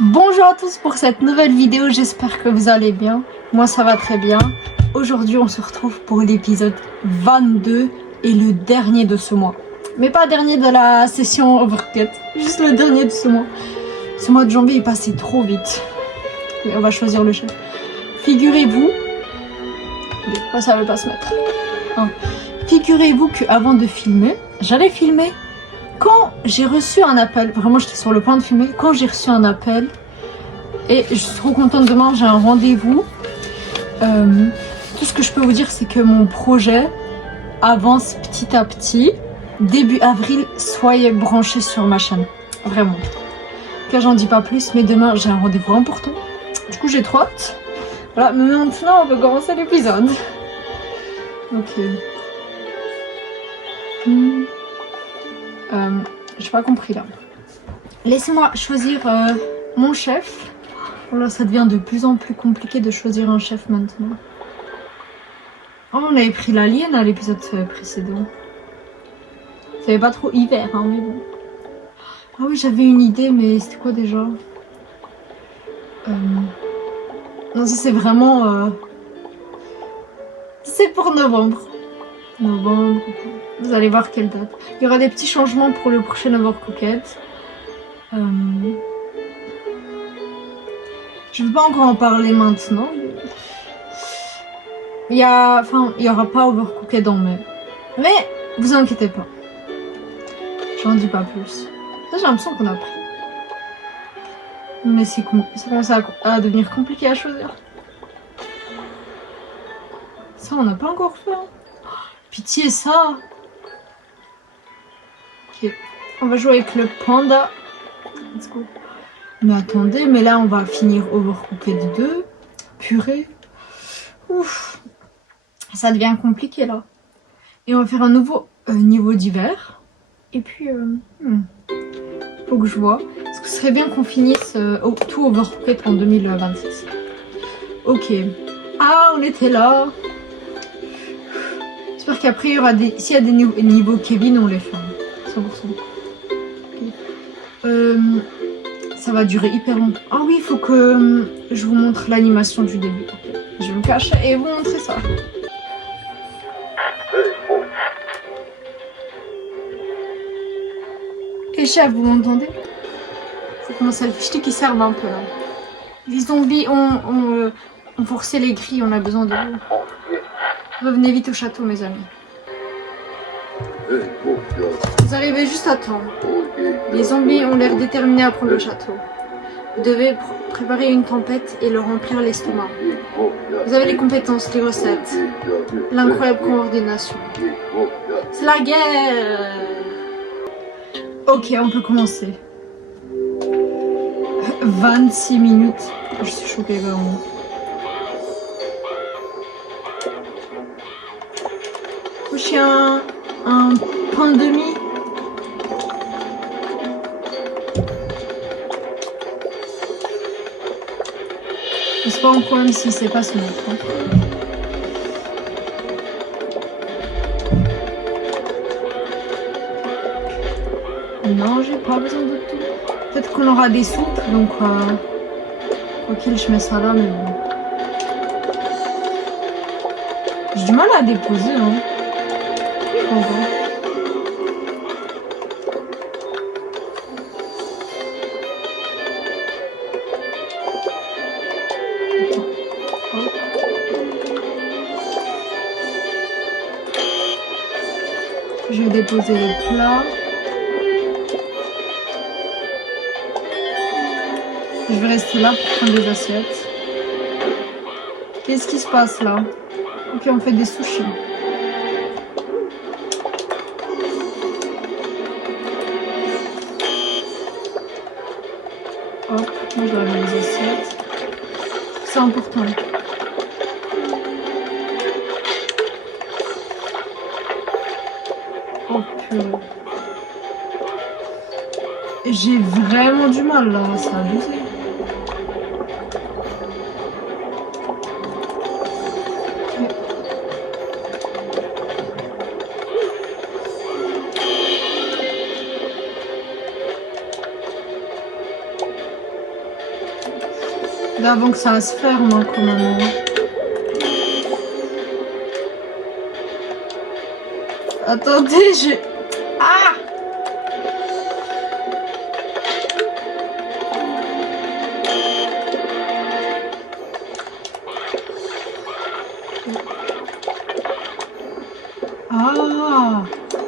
Bonjour à tous pour cette nouvelle vidéo, j'espère que vous allez bien. Moi ça va très bien. Aujourd'hui on se retrouve pour l'épisode 22 et le dernier de ce mois. Mais pas dernier de la session Overcooked, juste le dernier de ce mois. Ce mois de janvier est passé trop vite. Et on va choisir le chef. Figurez-vous... ça veut pas se mettre. Hein. Figurez-vous qu'avant de filmer, j'allais filmer. Quand j'ai reçu un appel, vraiment j'étais sur le point de filmer, quand j'ai reçu un appel, et je suis trop contente, demain j'ai un rendez-vous. Tout ce que je peux vous dire, c'est que mon projet avance petit à petit. Début avril, soyez branchés sur ma chaîne, vraiment. Là j'en dis pas plus, mais demain j'ai un rendez-vous important. Du coup j'ai trop hâte. Voilà, mais maintenant on peut commencer l'épisode. Ok. J'ai pas compris là. Laissez-moi choisir mon chef. Oh là, ça devient de plus en plus compliqué de choisir un chef maintenant. Oh, on avait pris l'alien à l'épisode précédent. C'était pas trop hiver, hein, mais bon. Ah oui, j'avais une idée, mais c'était quoi déjà? Non, ça c'est vraiment... C'est pour novembre. Novembre... Vous allez voir quelle date. Il y aura des petits changements pour le prochain Overcooked. Je ne veux pas encore en parler maintenant. Il y aura pas Overcooked en mai. Mais vous inquiétez pas. J'en dis pas plus. Ça, j'ai l'impression qu'on a pris. Mais ça commence à devenir compliqué à choisir. Ça, on n'a pas encore fait. Hein. Pitié, ça. Ok. On va jouer avec le panda. Let's go. Mais attendez, mais là, on va finir Overcooked 2. Purée. Ouf. Ça devient compliqué, là. Et on va faire un nouveau niveau d'hiver. Et puis, faut que je vois. Est-ce que ce serait bien qu'on finisse tout Overcooked en 2026? Ok. Ah, on était là. J'espère qu'après, il y aura des... S'il y a des niveaux Kevin, on les fait. 100%. Okay. Ça va durer hyper longtemps. Ah oui, il faut que je vous montre l'animation du début. Okay. Je vais me cacher et vous montrer ça. Et chef, vous m'entendez? Ça commence à le ficheter qui servent un peu là. Les zombies ont forcé les grilles, on a besoin de vous. Revenez vite au château, mes amis. Vous arrivez juste à temps. Les zombies ont l'air déterminés à prendre le château. Vous devez préparer une tempête et leur remplir l'estomac. Vous avez les compétences, les recettes, l'incroyable coordination. C'est la guerre! Ok, on peut commencer. 26 minutes. Je suis choquée vraiment. Chien, un pain de mie. C'est pas un problème si c'est pas son écran. Non, j'ai pas besoin de tout. Peut-être qu'on aura des soupes, donc ok, je mets ça là, mais bon. J'ai du mal à déposer, hein. Oh, bon. Je vais déposer les plats. Je vais rester là pour prendre des assiettes. Qu'est-ce qui se passe là? Ok, on fait des sushis. Hop, moi je ramène les assiettes. C'est important. Oh purée. J'ai vraiment du mal là, c'est abusé. Là, avant que ça se ferme, hein, quand même. Attendez, je... Ah! Ah!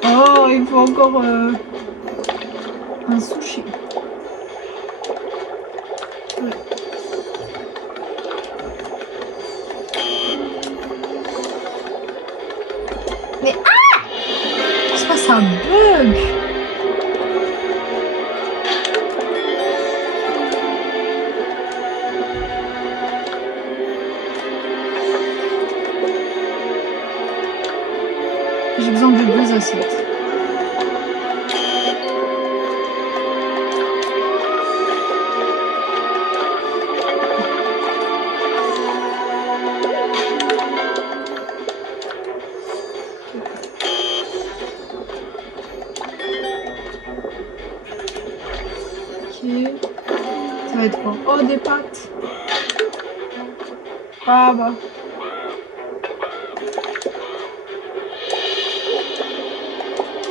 Oh, il faut encore un sushi. Ouais. Mais ah! C'est pas ça bug! J'ai besoin de 2 assiettes. Ok. Ça va être quoi? Oh, des pâtes. Ah bah.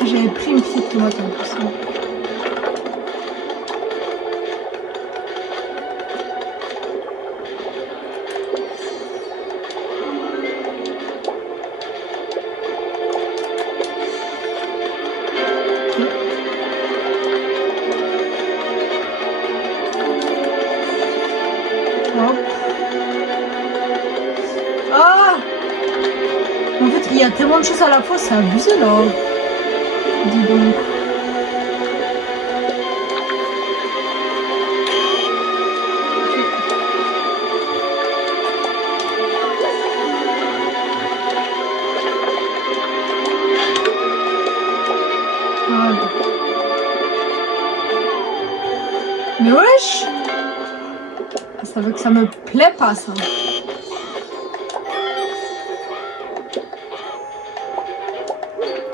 J'avais pris une petite tomate en plus. Hein. Hop. Ah! En fait, il y a tellement de choses à la fois, c'est abusé là. Dis donc. Voilà. Mais wesh! Ça veut que ça me plaît pas ça.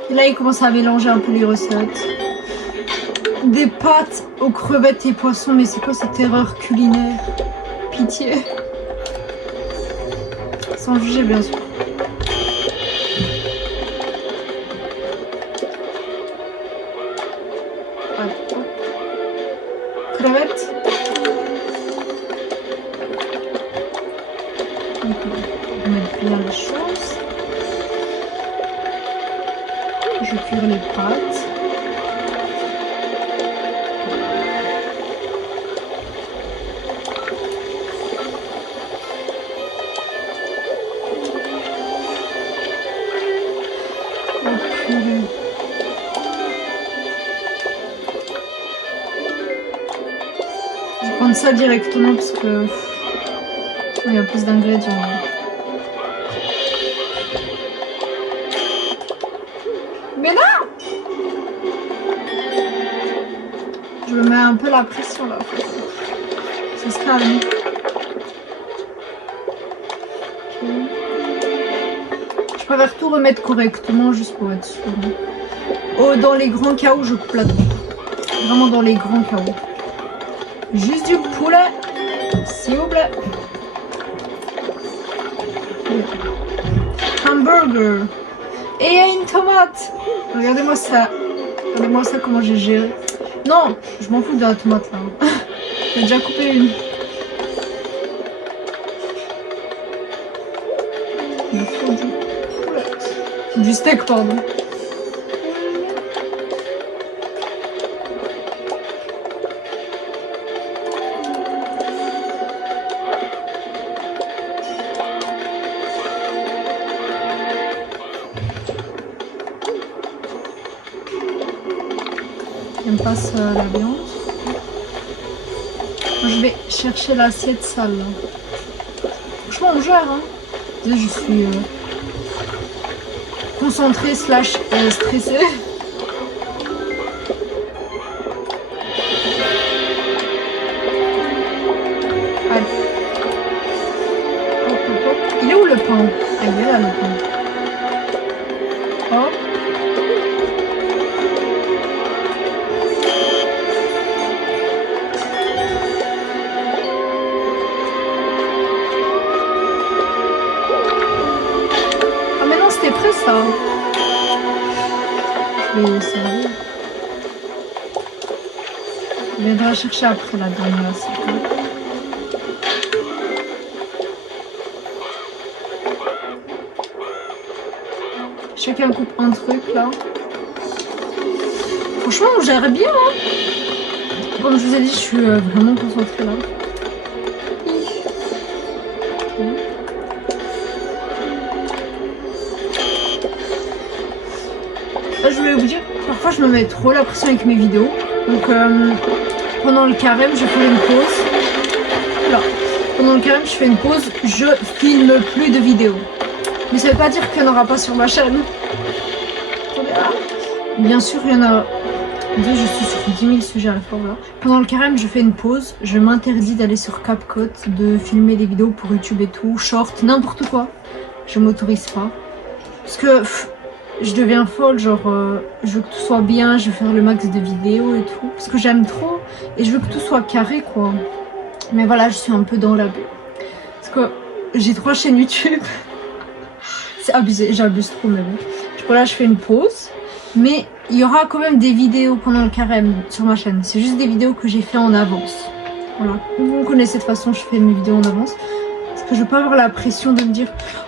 Et là, il commence à mélanger un peu les recettes. Des pâtes aux crevettes et poissons, mais c'est quoi cette erreur culinaire? Pitié. Sans juger, bien sûr. Voilà. Crevettes. Donc, on va mettre bien les choses. Je cuire les pâtes. Je vais prendre ça directement parce que il y a plus d'ingrédients. Mais non! Je me mets un peu la pression là. Ça se calme. Okay. Je préfère tout remettre correctement juste pour être sûr. Oh, dans les grands cas où je coupe la tomate. Vraiment dans les grands cas où. Juste du poulet, s'il vous plaît. Hamburger. Et il y a une tomate. Regardez-moi ça. Regardez-moi ça comment j'ai géré. Non, je m'en fous de la tomate là. J'ai déjà coupé une. Il me faut du poulet. Du steak, pardon. On passe la viande. Je vais chercher l'assiette sale. Franchement, on gère. Hein. Je suis concentrée / stressée. Allez. Hop, hop, hop. Il est où le pain? Ah, il est là le pain. Hop. ça. Je vais servir. Je viendrai chercher après la dernière assiette. Chacun coupe un truc là. Franchement, on gère bien. Hein. Comme je vous ai dit, je suis vraiment concentrée là. Je voulais vous dire, parfois je me mets trop la pression avec mes vidéos. Donc pendant le carême, je fais une pause. Là. Pendant le carême, je fais une pause. Je filme plus de vidéos. Mais ça veut pas dire qu'il n'y en aura pas sur ma chaîne. Bien sûr, il y en a deux. Je suis sur 10 000 sujets à la fois. Là. Pendant le carême, je fais une pause. Je m'interdis d'aller sur CapCut, de filmer des vidéos pour YouTube et tout, short, n'importe quoi. Je m'autorise pas. Parce que je deviens folle, genre je veux que tout soit bien, je veux faire le max de vidéos et tout. Parce que j'aime trop et je veux que tout soit carré quoi. Mais voilà, je suis un peu dans l'abus. Parce que j'ai 3 chaînes YouTube. C'est abusé, j'abuse trop même. Voilà, je fais une pause. Mais il y aura quand même des vidéos pendant le carême sur ma chaîne. C'est juste des vidéos que j'ai fait en avance. Voilà. Vous me connaissez de toute façon, je fais mes vidéos en avance. Parce que je veux pas avoir la pression de me dire,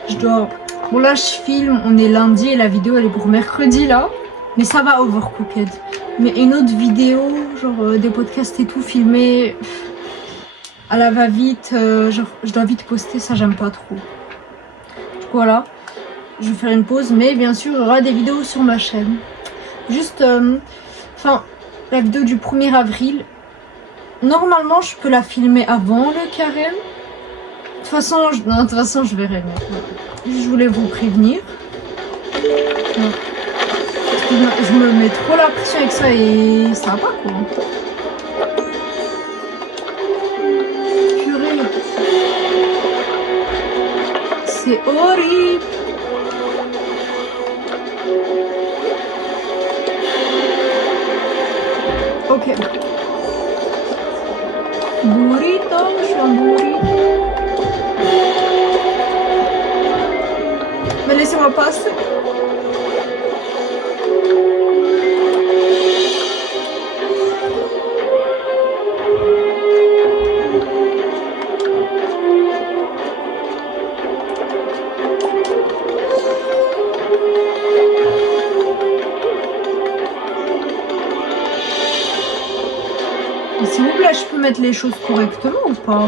je dois... Bon là, je filme, on est lundi et la vidéo elle est pour mercredi là. Mais ça va, Overcooked. Mais une autre vidéo, genre des podcasts et tout, filmés à la va-vite, genre je dois vite poster, ça j'aime pas trop. Du coup voilà, je vais faire une pause, mais bien sûr il y aura des vidéos sur ma chaîne. Juste, enfin, la vidéo du 1er avril, normalement je peux la filmer avant le carême. De toute façon, je verrai. Je voulais vous prévenir. Non. Je me mets trop la pression avec ça et ça va pas quoi. Purée. C'est horrible. Ok. Burrito, je suis un burrito. Mais laissez-moi passer. S'il vous plaît, je peux mettre les choses correctement ou pas?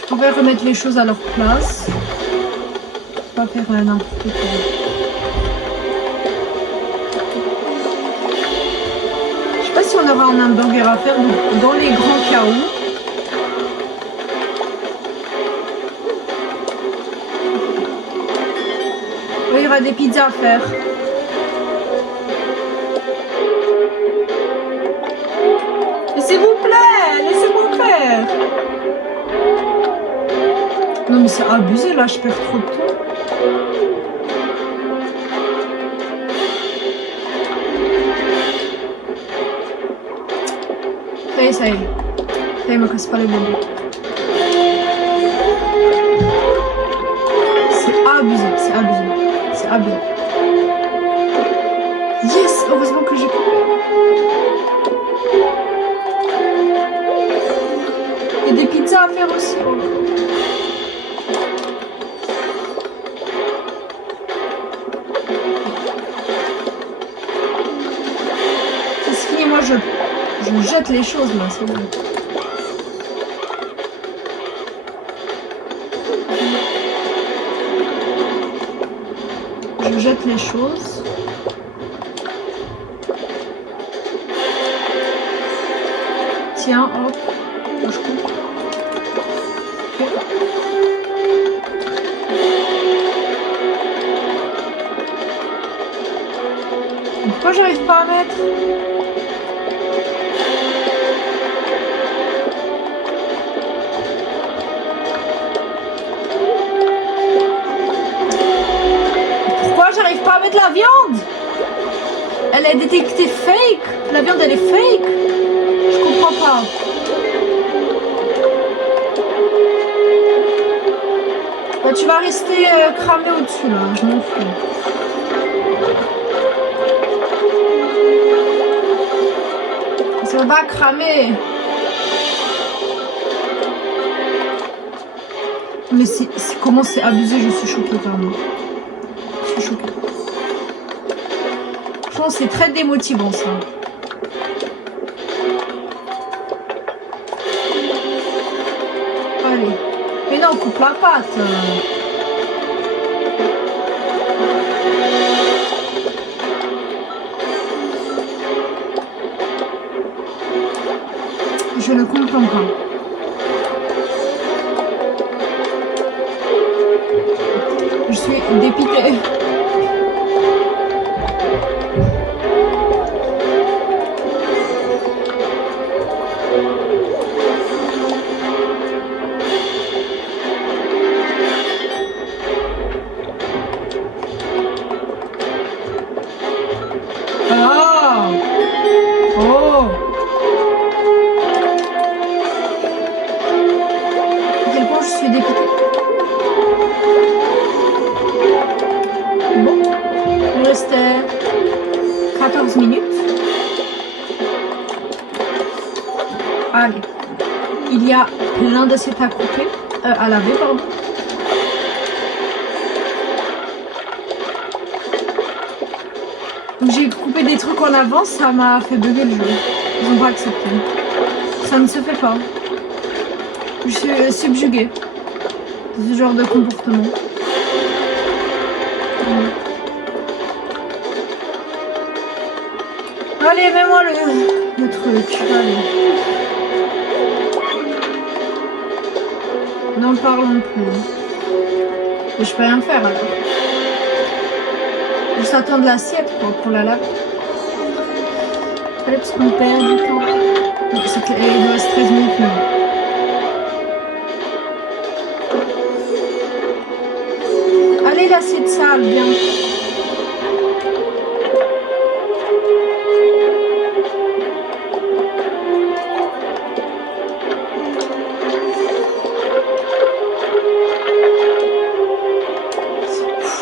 Je pourrais remettre les choses à leur place. Pas faire n'importe quoi. Je sais pas si on aura un hamburger à faire, donc dans les grands cas où. Il y aura des pizzas à faire. Mais s'il vous plaît, laissez-moi faire. Non mais c'est abusé là, je perds trop de temps. Ça y est, ça y est. Ça y est, me casse pas les bébés. C'est abusé, c'est abusé. C'est abusé. Yes, heureusement que j'ai coupé. Il y a des pizzas à faire aussi. C'est fini, moi je jette les choses là, c'est bon. Je jette les choses. Tiens, hop, je coupe. Okay. Pourquoi j'arrive pas à mettre? J'arrive pas à mettre la viande. Elle est détectée fake. La viande elle est fake. Je comprends pas. Bah, tu vas rester cramé au-dessus là, je m'en fous. Ça va cramer. Mais comment c'est abusé, je suis choquée carrément. Je suis choquée. Franchement, c'est très démotivant ça. Allez. Mais non, coupe la pâte. Je ne comprends pas. Je suis dépitée. Ah! Oh! À quel point je suis dépitée. Bon, il me restait 14 minutes. Allez, il y a plein d'assiettes à couper, à laver, pardon. J'ai coupé des trucs en avance, ça m'a fait bugger le jeu. Ils n'ont pas accepté. Ça ne se fait pas. Je suis subjuguée de ce genre de comportement. Allez, mets-moi le truc. Allez. N'en parlons plus. Je peux rien faire alors. Juste attendre l'assiette pour la laver. Allez, parce qu'on perd du temps. C'est qu'il nous reste 13 minutes. Allez, l'assiette sale, bien.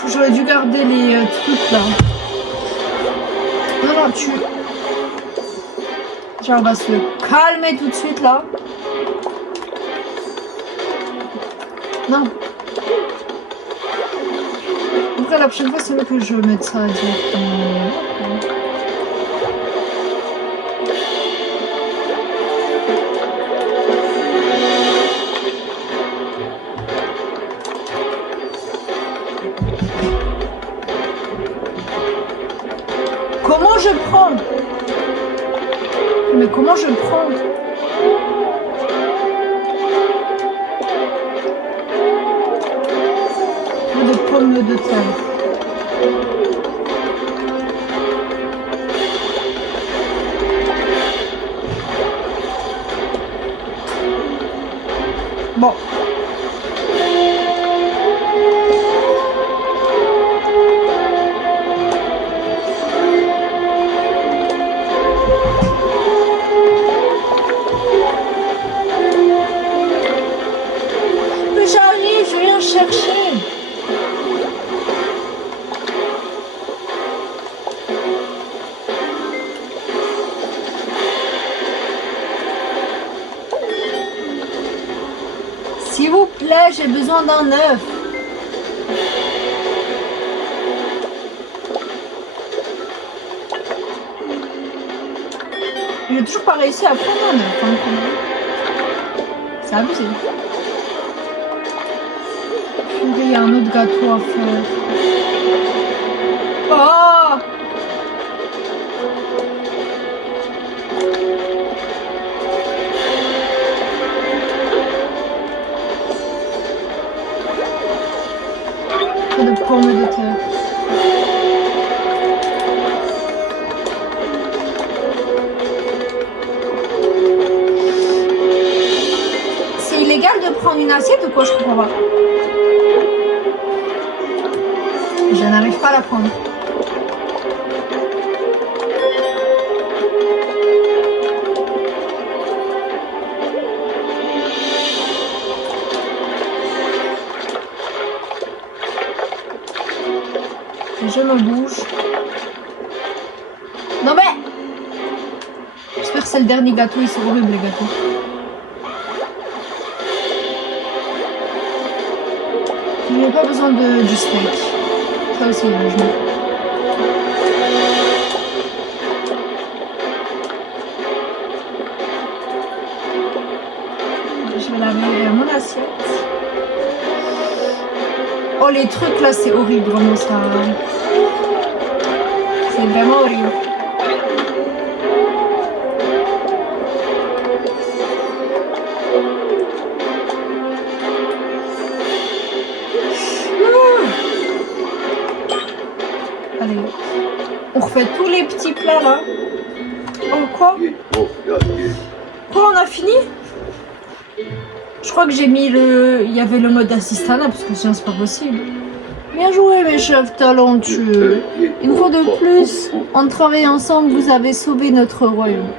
J'aurais dû garder les trucs là. Non, tu... Genre, on va se calmer tout de suite là. Non. Après, la prochaine fois, c'est mieux que je mette ça directement. Comment je prends? Mais comment je prends? Des pommes de terre. Bon. Mais j'arrive, je viens chercher. S'il vous plaît, j'ai besoin d'un œuf. J'ai toujours pas réussi à prendre un œuf. Hein, c'est abusé. Il y a un autre gâteau à faire. Oh! De pommes de terre. C'est illégal de prendre une assiette ou quoi? Je comprends pas. Je n'arrive pas à la prendre. Non mais... J'espère que c'est le dernier gâteau, ils sont horribles les gâteaux. Je n'ai pas besoin du steak. Ça aussi, je mets. Je vais laver mon assiette. Oh les trucs là c'est horrible vraiment ça. C'est vraiment horrible. Allez, on refait tous les petits plats là. Oh quoi? Quoi, on a fini? Je crois que j'ai mis il y avait le mode assistana parce que sinon c'est pas possible. Bien joué mes chefs talentueux. Une fois de plus, en travaillant ensemble, vous avez sauvé notre royaume.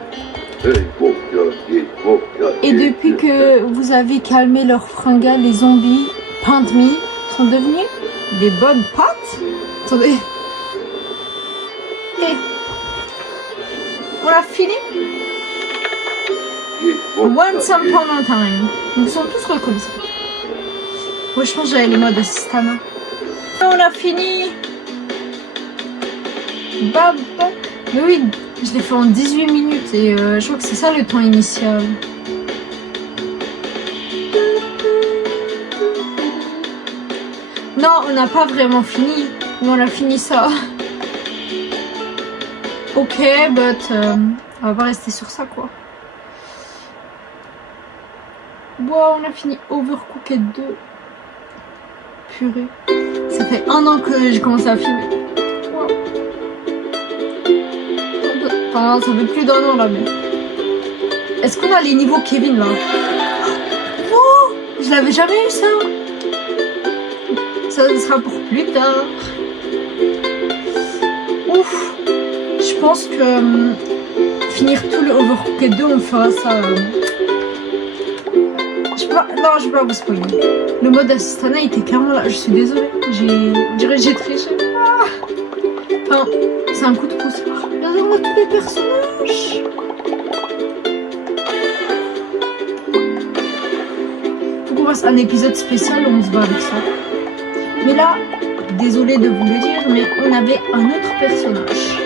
Et depuis que vous avez calmé leurs fringales, les zombies Pantmi sont devenus des bonnes pâtes. Attendez. Et on a fini. Once upon a time. Nous sommes tous reconnaissants. Moi je pense que j'avais les modes assistana. On a fini. Bab. Mais oui, je l'ai fait en 18 minutes et je crois que c'est ça le temps initial. Non, on n'a pas vraiment fini. Mais on a fini ça. Ok, but on va pas rester sur ça quoi. Wow, on a fini Overcooked 2. Purée. Ça fait 1 an que j'ai commencé à filmer. Wow. Enfin, ça fait plus d'1 an là, mais... Est-ce qu'on a les niveaux Kevin là? Oh, je l'avais jamais eu ça. Ça sera pour plus tard. Ouf. Je pense que finir tout le Overcooked 2, on fera ça... Non, je vais pas vous spoiler. Le mode assistana était clairement là. Je suis désolée. Je dirais que j'ai triché. Ah. Enfin, c'est un coup de pouce. Regardez-moi tous les personnages. Donc on passe à un épisode spécial où on se bat avec ça. Mais là, désolée de vous le dire, mais on avait un autre personnage.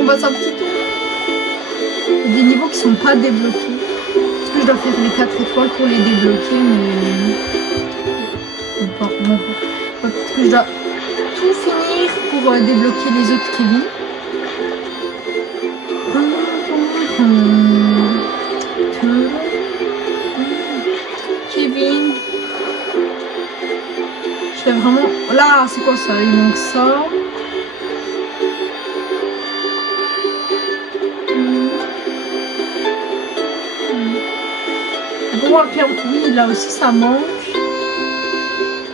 On passe un petit tour. Des niveaux qui sont pas débloqués. Est-ce que je dois faire les 4 étoiles pour les débloquer, mais... Bon, peut-être que je dois tout finir pour débloquer les autres Kevin. Kevin. Je fais vraiment... Là, c'est quoi ça? Il manque ça. Oui, là aussi ça manque.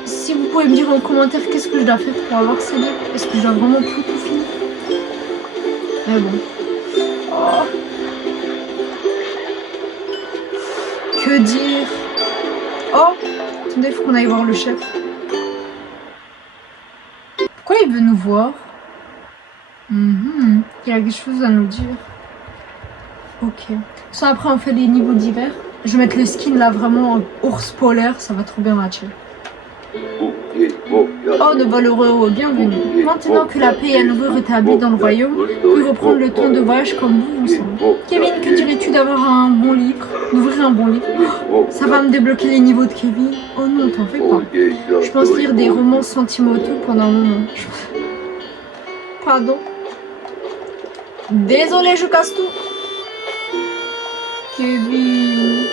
Si vous pouvez me dire en commentaire qu'est-ce que je dois faire pour avoir ces livres. Est-ce que je dois vraiment tout finir? Mais bon. Oh. Que dire? Oh, attendez, il faut qu'on aille voir le chef. Pourquoi il veut nous voir? Il y a quelque chose à nous dire. Ok. Soit après on fait les niveaux d'hiver. Je vais mettre le skin là vraiment en ours polaire, ça va trop bien matcher. Oh, de valeureux, bienvenue. Maintenant que la paix est à nouveau rétablie dans le royaume, puis reprendre le temps de voyage comme vous semble. Kevin, que dirais-tu d'avoir un bon livre? D'ouvrir un bon livre? Oh, ça va me débloquer les niveaux de Kevin. Oh non, t'en fais pas. Je pense lire des romans sentimentaux pendant un moment. Pardon. Désolé, je casse tout. Kevin.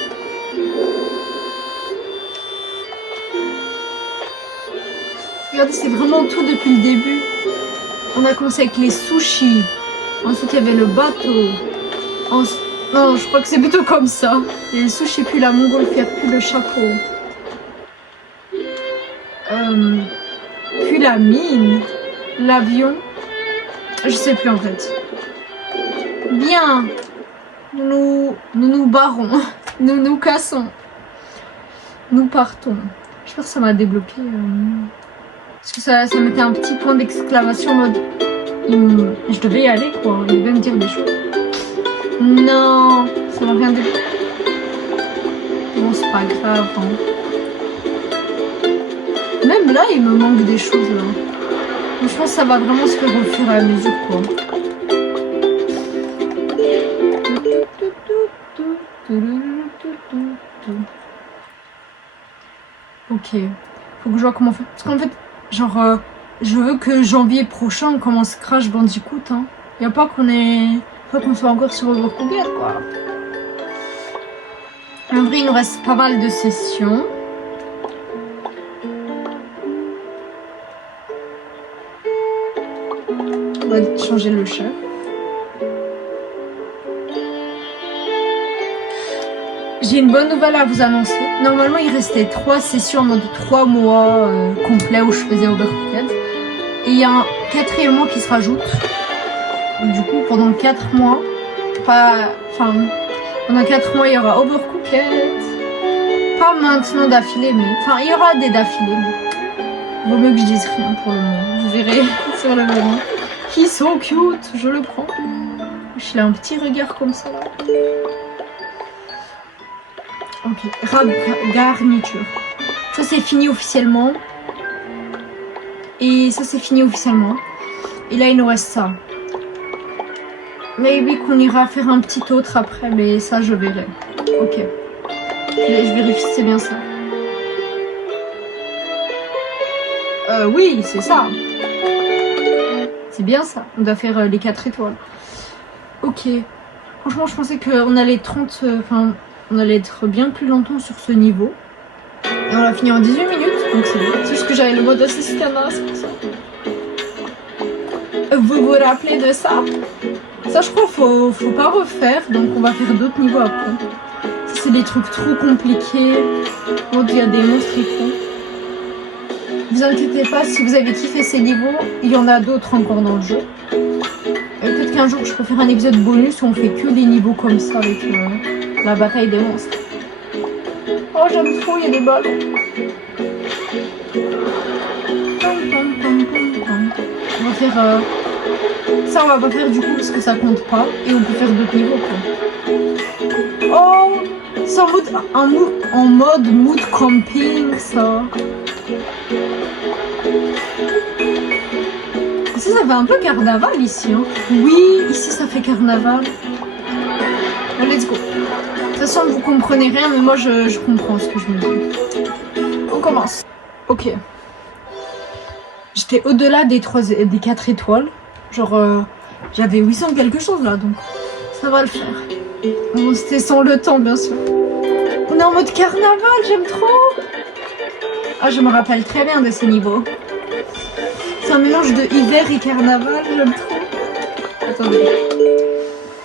Regardez, c'est vraiment tout depuis le début. On a commencé avec les sushis. Ensuite, il y avait le bateau. Non, je crois que c'est plutôt comme ça. Il y a les sushis, puis la montgolfière, puis le chapeau. Puis la mine. L'avion. Je sais plus en fait. Bien. Nous nous barrons. Nous nous cassons. Nous partons. J'espère que ça m'a débloqué. Parce que ça mettait un petit point d'exclamation en mode... Je devais y aller quoi, il devait me dire des choses. Non, ça m'a rien dit. Bon, c'est pas grave. Hein. Même là, il me manque des choses là. Mais je pense que ça va vraiment se faire au fur et à mesure quoi. Ok, faut que je vois comment faire. Parce qu'en fait, genre, je veux que janvier prochain on commence Crash Bandicoot. Hein. Y a pas qu'on soit encore sur Overcooked quoi. En vrai, il nous reste pas mal de sessions. On va changer le chef. J'ai une bonne nouvelle à vous annoncer. Normalement, il restait 3 sessions en mode 3 mois complets où je faisais Overcooked. Et il y a un 4e mois qui se rajoute. Du coup, pendant 4 mois, pendant 4 mois, il y aura Overcooked. Pas maintenant d'affilée, mais... Enfin, il y aura des d'affilée, mais... Vaut mieux que je dise rien pour le moment. Vous verrez sur le moment. He's so cute, je le prends. Il a un petit regard comme ça, là. Ok, garniture. Ça, c'est fini officiellement. Et ça, c'est fini officiellement. Et là, il nous reste ça. Maybe qu'on ira faire un petit autre après, mais ça, je verrai. Ok. Je vérifie si c'est bien ça. Oui, c'est ça. C'est bien ça. On doit faire les 4 étoiles. Ok. Franchement, je pensais qu'on allait on allait être bien plus longtemps sur ce niveau. Et on l'a fini en 18 minutes, donc c'est bien. C'est juste que j'avais le mode assistana, c'est pour ça. Vous vous rappelez de ça? Ça, je crois, faut pas refaire, donc on va faire d'autres niveaux après. Ça, c'est des trucs trop compliqués. Donc, il y a des monstres et tout. Vous inquiétez pas, si vous avez kiffé ces niveaux, il y en a d'autres encore dans le jeu. Peut-être qu'un jour, je peux faire un épisode bonus où on fait que des niveaux comme ça avec la bataille des monstres. Oh, j'aime trop, il y a des ballons. On va faire... Ça, on va pas faire du coup parce que ça compte pas. Et on peut faire d'autres niveaux quoi. Oh, c'est en mode mood camping, ça. Ça fait un peu carnaval ici. Hein. Oui, ici ça fait carnaval. Bon, let's go. De toute façon, vous comprenez rien, mais moi je comprends ce que je me dis. On commence. Ok. J'étais au-delà des 4 étoiles. Genre, j'avais 800 quelque chose là, donc ça va le faire. Bon, c'était sans le temps, bien sûr. On est en mode carnaval, j'aime trop. Ah, je me rappelle très bien de ces niveaux. C'est un mélange de hiver et carnaval, j'aime trop. Attendez.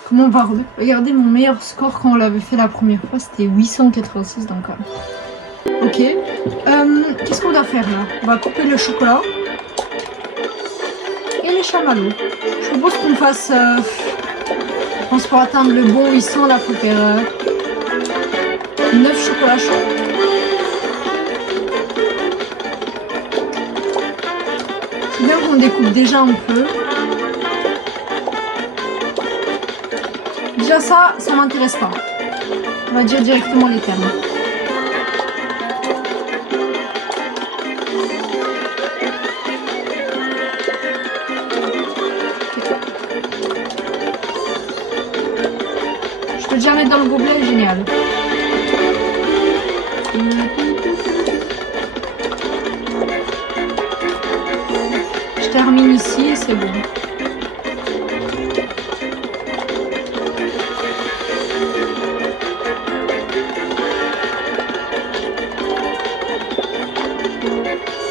Comment on va regarder mon meilleur score quand on l'avait fait la première fois, c'était 886 donc. Ok. Qu'est-ce qu'on doit faire là? On va couper le chocolat. Et les chamallows. Je propose qu'on fasse... je pense pour atteindre le bon 800 là, faut faire 9 chocolats chauds. C'est bien qu'on découpe déjà un peu. Déjà ça m'intéresse pas. On va dire directement les termes. Je peux déjà mettre dans le gobelet, génial. Je termine ici et c'est bon.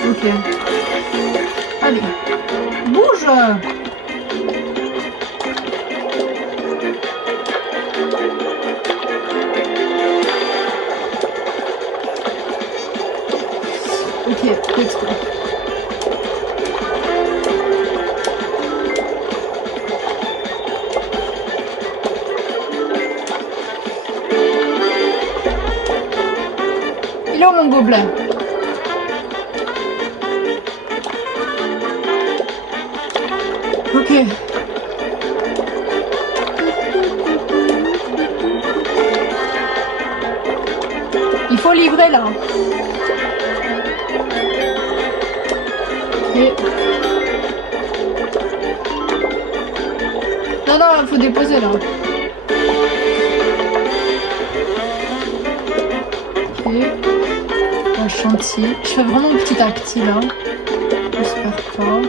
Ok. Allez. Bouge! Ok, let's go. Il est où mon gobelet? Ok. Il faut livrer là. Ok. Non, non, il faut déposer là. Ok. Le chantier. Je fais vraiment petit à petit là. J'espère pas.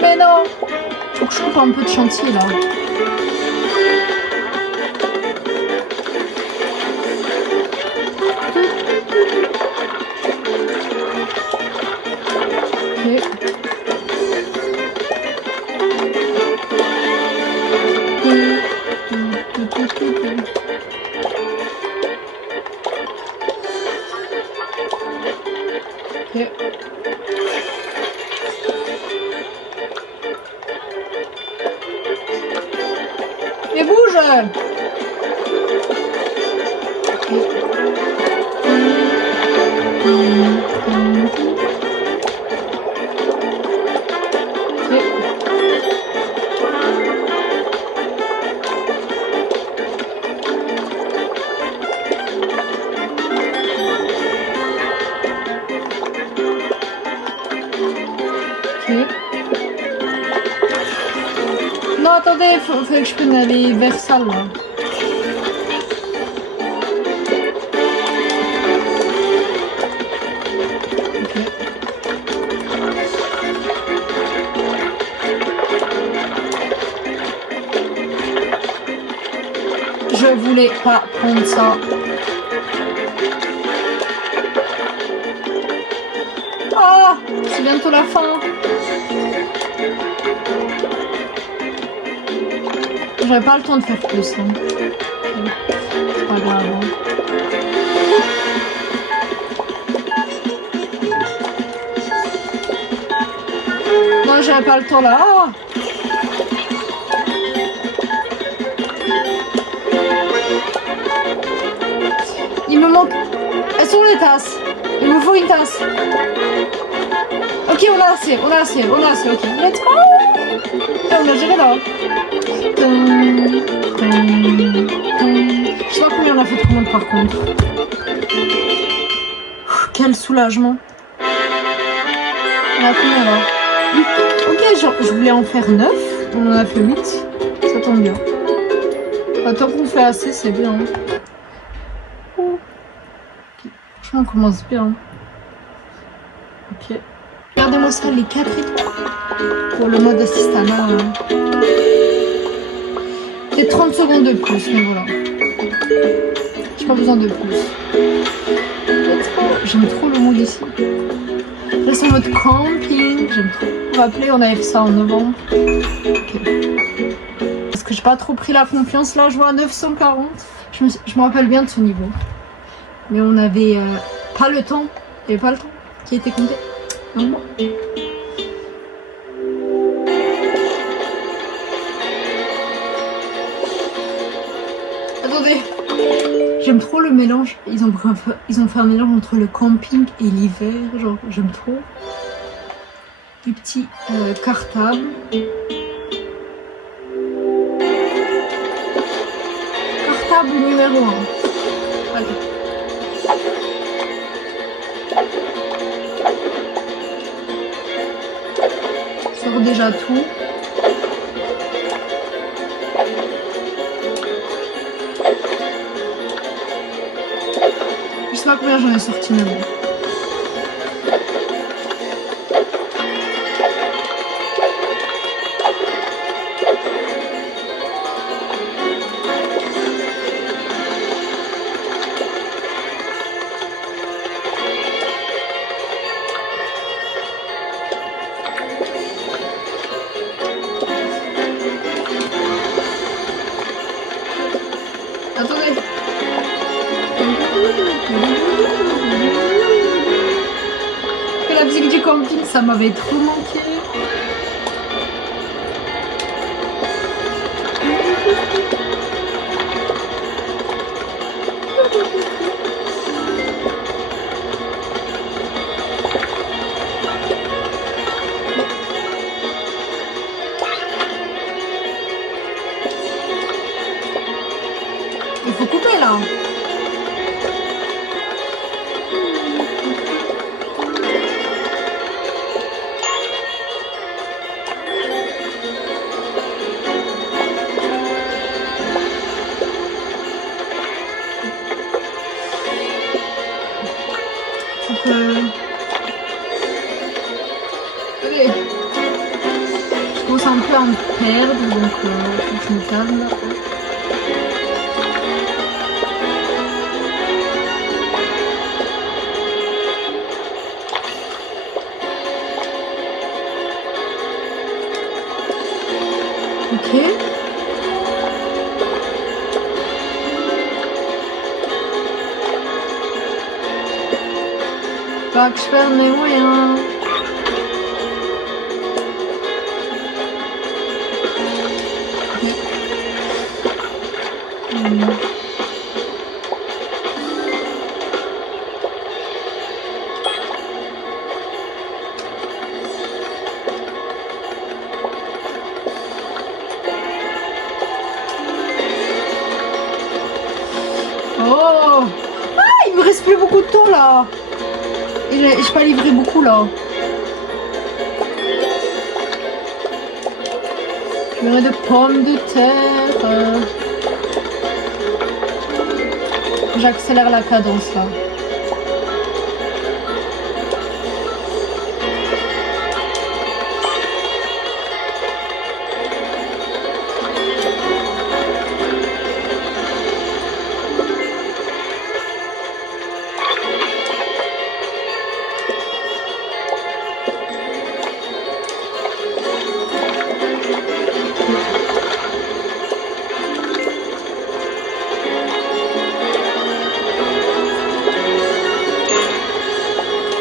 Mais non! Faut que je coupe un peu de chantier là. Ok. Mais bouge! Non, attendez, faut que je prenne aller vers ça là. Ok. Je voulais pas prendre ça. Ah, c'est bientôt la fin. J'aurais pas le temps de faire plus. Hein. C'est pas grave. Hein. Non, j'avais pas le temps là. Ah, il me manque. Elles sont où les tasses? Il me faut une tasse. Ok, on a assez, ok. Let's go. Et on a géré là. Je sais pas combien on a fait de commandes par contre. Quel soulagement. On a combien là? 8. Ok, je voulais en faire 9. On en a fait 8. Ça tombe bien. Tant qu'on fait assez, c'est bien. Okay. Franchement, on commence bien. Ok. Regardez-moi ça, les 4 étoiles. Pour le mode assistana. C'est 30 secondes de plus, mais voilà. J'ai pas besoin de plus. J'aime trop le monde ici. Là, c'est en mode camping. J'aime trop. Vous vous rappelez, on avait fait ça en novembre. Ok. Parce que j'ai pas trop pris la confiance. Là, je vois à 940. Je me rappelle bien de ce niveau. Mais on avait pas le temps. Il n'y avait pas le temps qui était compté. Non. Attendez. J'aime trop le mélange. Ils ont fait un mélange entre le camping et l'hiver. Genre, j'aime trop. Des petits cartables. Cartable numéro 1. Allez. Je sors déjà tout. Je sais pas combien j'en ai sorti même. Attendez. La musique du camping, ça m'avait trop manqué. Je commence un peu à me perdre, donc faut que je me calme. Ok. Pas que je perde mes moyens. Oh! Ah, il me reste plus beaucoup de temps là. Et j'ai pas livré beaucoup là. Purée de pommes de terre. J'accélère la cadence là.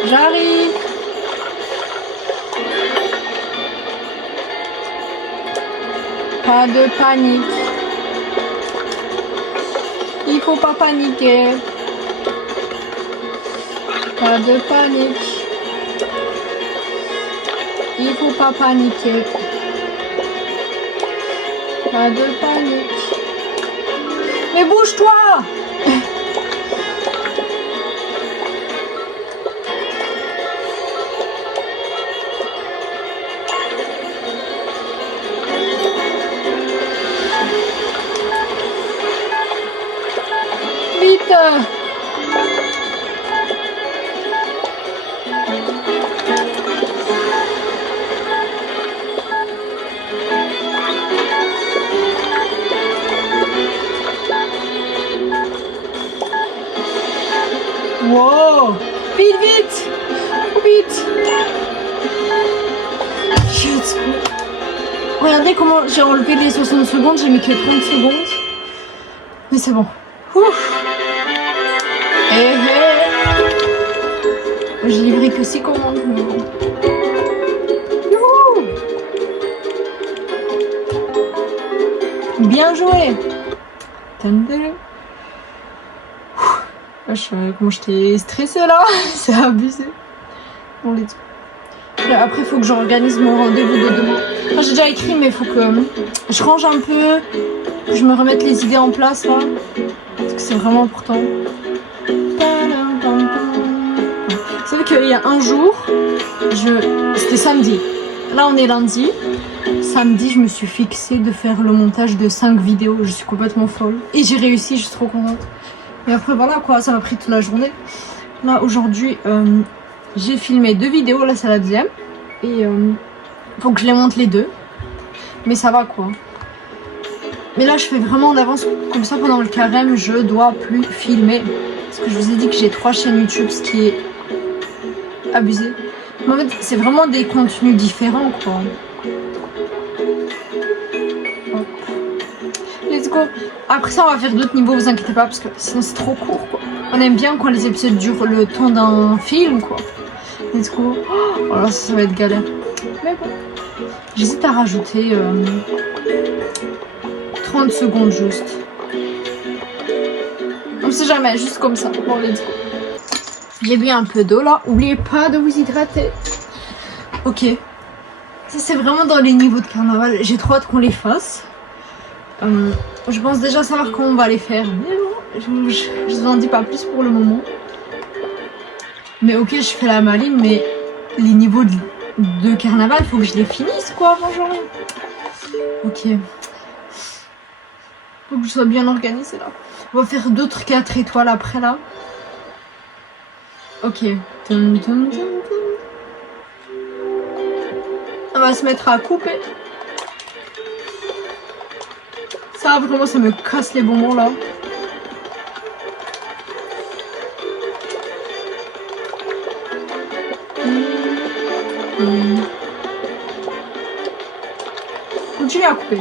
J'arrive. Pas de panique. Il faut pas paniquer. Pas de panique. Il faut pas paniquer. Pas de panique. Mais bouge-toi! Vite! Wow! Vite, vite! Vite! Shit! Regardez comment j'ai enlevé les 60 secondes, j'ai mis que 30 secondes. Mais c'est bon. Ouf! J'ai livré que 6 commandes. Mais bon. Youhou! Bien joué! Comment j'étais stressée là, c'est abusé. Bon, let's go. Après, il faut que j'organise mon rendez-vous de demain. Enfin, j'ai déjà écrit, mais il faut que je range un peu, que je me remette les idées en place là. Parce que c'est vraiment important. Vous savez qu'il y a un jour, c'était samedi. Là, on est lundi. Samedi, je me suis fixée de faire le montage de 5 vidéos. Je suis complètement folle. Et j'ai réussi, je suis trop contente. Et après voilà quoi, ça m'a pris toute la journée. Là aujourd'hui j'ai filmé 2 vidéos, là c'est la deuxième. Et faut que je les monte les 2. Mais ça va quoi. Mais là je fais vraiment en avance, comme ça pendant le carême je dois plus filmer. Parce que je vous ai dit que j'ai 3 chaînes YouTube, ce qui est abusé. Mais en fait c'est vraiment des contenus différents quoi. Let's go. Après ça on va faire d'autres niveaux, vous inquiétez pas, parce que sinon c'est trop court quoi. On aime bien quand les épisodes durent le temps d'un film quoi. Let's go. Oh là ça va être galère. Mais bon. J'hésite à rajouter 30 secondes juste. On sait jamais, juste comme ça. Bon let's go. J'ai bu un peu d'eau là. N'oubliez pas de vous hydrater. Ok. Ça c'est vraiment dans les niveaux de carnaval. J'ai trop hâte qu'on les fasse. Je pense déjà savoir comment on va les faire. Mais bon, je vous en dis pas plus pour le moment. Mais ok, je fais la maline, mais les niveaux de carnaval, il faut que je les finisse quoi avant janvier. Ok. Faut que je sois bien organisée là. On va faire d'autres 4 étoiles après là. Ok. On va se mettre à couper. Ça, vraiment, ça me casse les bonbons, là. Continue à couper.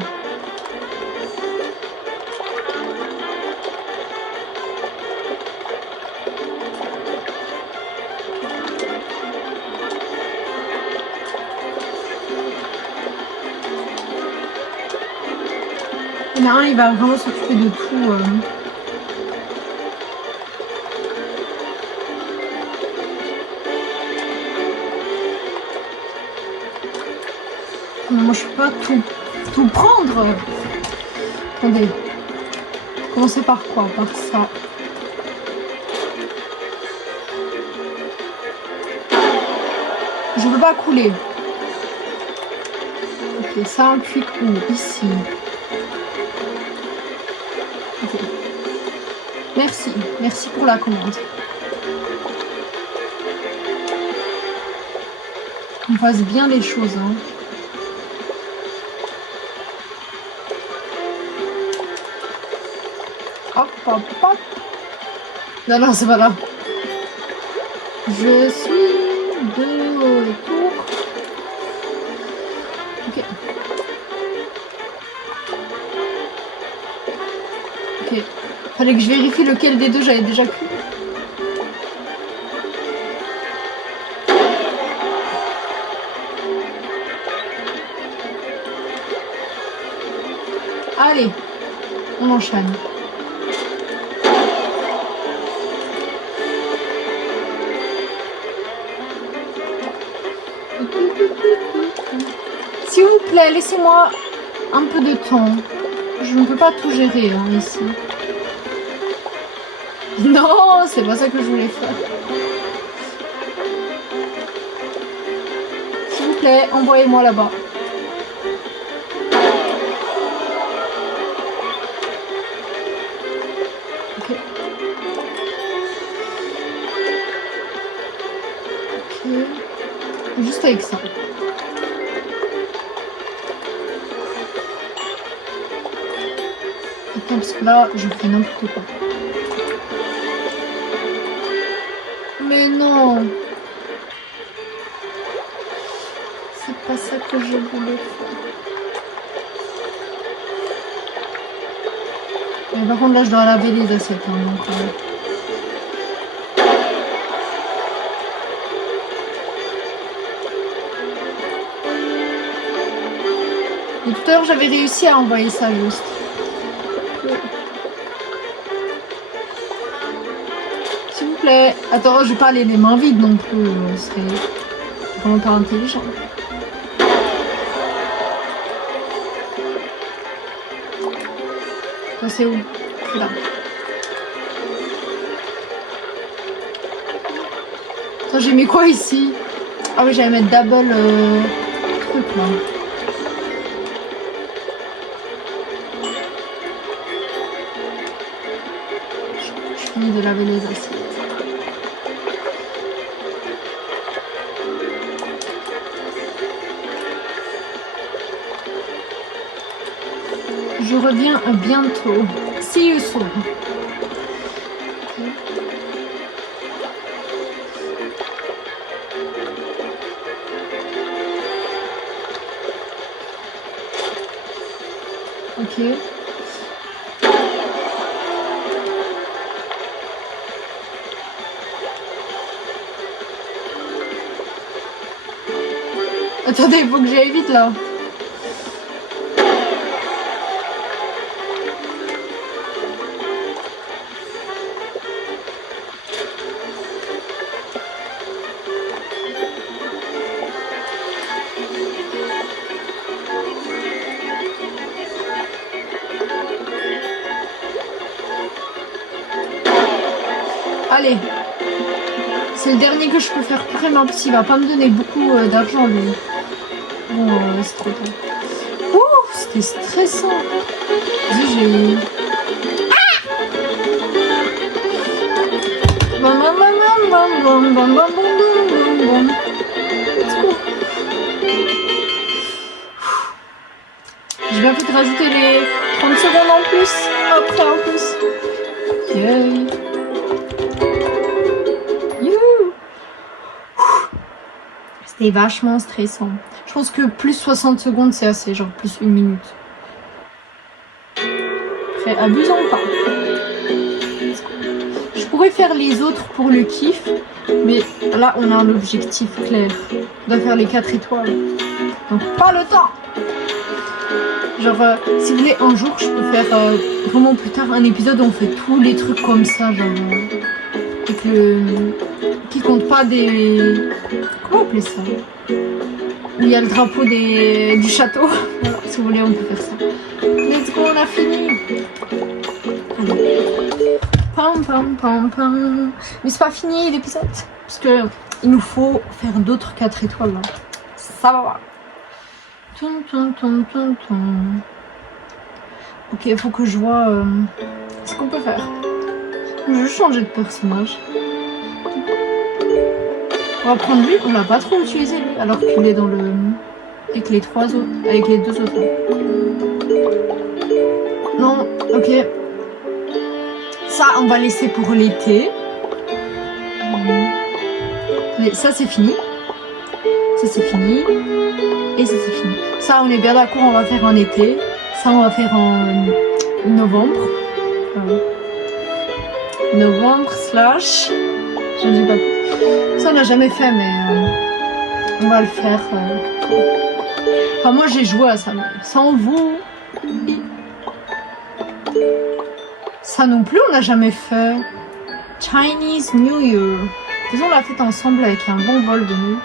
Il y en a un, il va vraiment s'occuper de tout. Moi, je peux pas tout prendre. Attendez. Commencer par quoi? Par ça. Je veux pas couler. Ok, ça un quick où? Ici. Ok. Merci pour la commande. On fasse bien les choses, hein. Hop, hop, hop. Non, c'est pas là. Je suis de retour. Ok. Ok. Fallait que je vérifie lequel des deux j'avais déjà cuit. Allez, on enchaîne. S'il vous plaît, laissez-moi un peu de temps. Je ne peux pas tout gérer hein, ici. Non, c'est pas ça que je voulais faire. S'il vous plaît, envoyez-moi là-bas. Ok. Ok. Juste avec ça. Attends, parce que là, je fais n'importe quoi. Mais non! C'est pas ça que je voulais faire. Mais par contre, là, je dois laver les assiettes. Hein, donc, Et tout à l'heure, j'avais réussi à envoyer ça juste. S'il vous plaît. Attends, je vais pas aller les mains vides non plus. Ce serait vraiment pas intelligent. Ça, c'est où? C'est là. Ça, j'ai mis quoi ici? Ah oui, j'allais mettre double truc là. Je finis de laver les assiettes. Je reviens bientôt. See you soon. Ok. Attendez, il faut que j'aille vite là. Allez, c'est le dernier que je peux faire vraiment parce qu'il va pas me donner beaucoup d'argent lui. Bon, c'est trop tôt. Ouh, c'était stressant. Vas-y, j'ai... Let's go. J'ai bien fait de rajouter les 30 secondes en plus. Après en plus. Yay. Youhou. C'était vachement stressant. Je pense que plus 60 secondes c'est assez, genre plus 1 minute. Après, abusons pas. Je pourrais faire les autres pour le kiff, mais là on a un objectif clair. On doit faire les 4 étoiles. Donc pas le temps. Genre si vous voulez un jour je peux faire vraiment plus tard un épisode où on fait tous les trucs comme ça, genre avec le... qui compte pas des... Comment appeler ça? Il y a le drapeau du château. Voilà, si vous voulez on peut faire ça. Let's go, on a fini. Allez. Pam pam pam pam. Mais c'est pas fini l'épisode. Parce que il nous faut faire d'autres 4 étoiles là. Ça va voir. Tum, tum, tum, tum, tum. Ok, il faut que je vois ce qu'on peut faire. Je vais changer de personnage. On va prendre lui, on l'a pas trop utilisé lui, alors qu'il est dans le... avec les 3 autres, avec les 2 autres. Non, ok. Ça, on va laisser pour l'été. Ça, c'est fini. Ça, c'est fini. Et ça, c'est fini. Ça, on est bien d'accord, on va faire en été. Ça, on va faire en novembre. Novembre slash... Je ne dis pas plus. Ça, on n'a jamais fait, mais on va le faire. Enfin, moi, j'ai joué à ça, mais sans vous. Ça non plus, on n'a jamais fait. Chinese New Year. Disons, on l'a fait ensemble avec un bon bol de nous.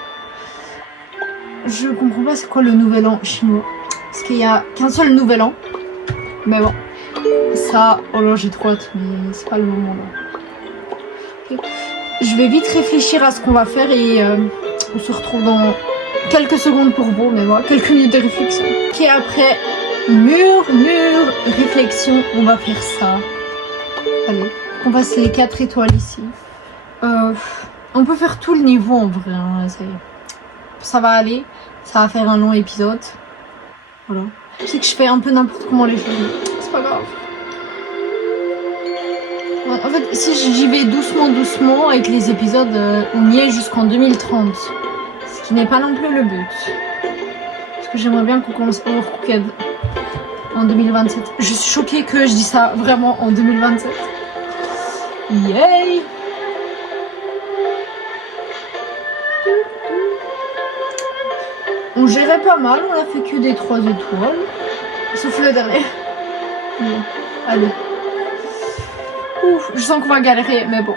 Je comprends pas c'est quoi le nouvel an chinois. Parce qu'il y a qu'un seul nouvel an. Mais bon. Ça, oh là, j'ai trop hâte, mais c'est pas le moment là. Okay. Je vais vite réfléchir à ce qu'on va faire et on se retrouve dans quelques secondes pour vous, mais voilà, quelques minutes de réflexion. Ok, après mûre réflexion, on va faire ça. Allez, on passe les 4 étoiles ici. On peut faire tout le niveau en vrai, hein, ça va aller, ça va faire un long épisode. Voilà. Je sais que je fais un peu n'importe comment les choses, c'est pas grave. En fait, si j'y vais doucement avec les épisodes, on y est jusqu'en 2030. Ce qui n'est pas non plus le but. Parce que j'aimerais bien qu'on commence Overcooked en 2027. Je suis choquée que je dis ça vraiment en 2027. Yay! On gérait pas mal, on a fait que des 3 étoiles. Sauf le dernier. Bon, allez. Ouf, je sens qu'on va galérer, mais bon.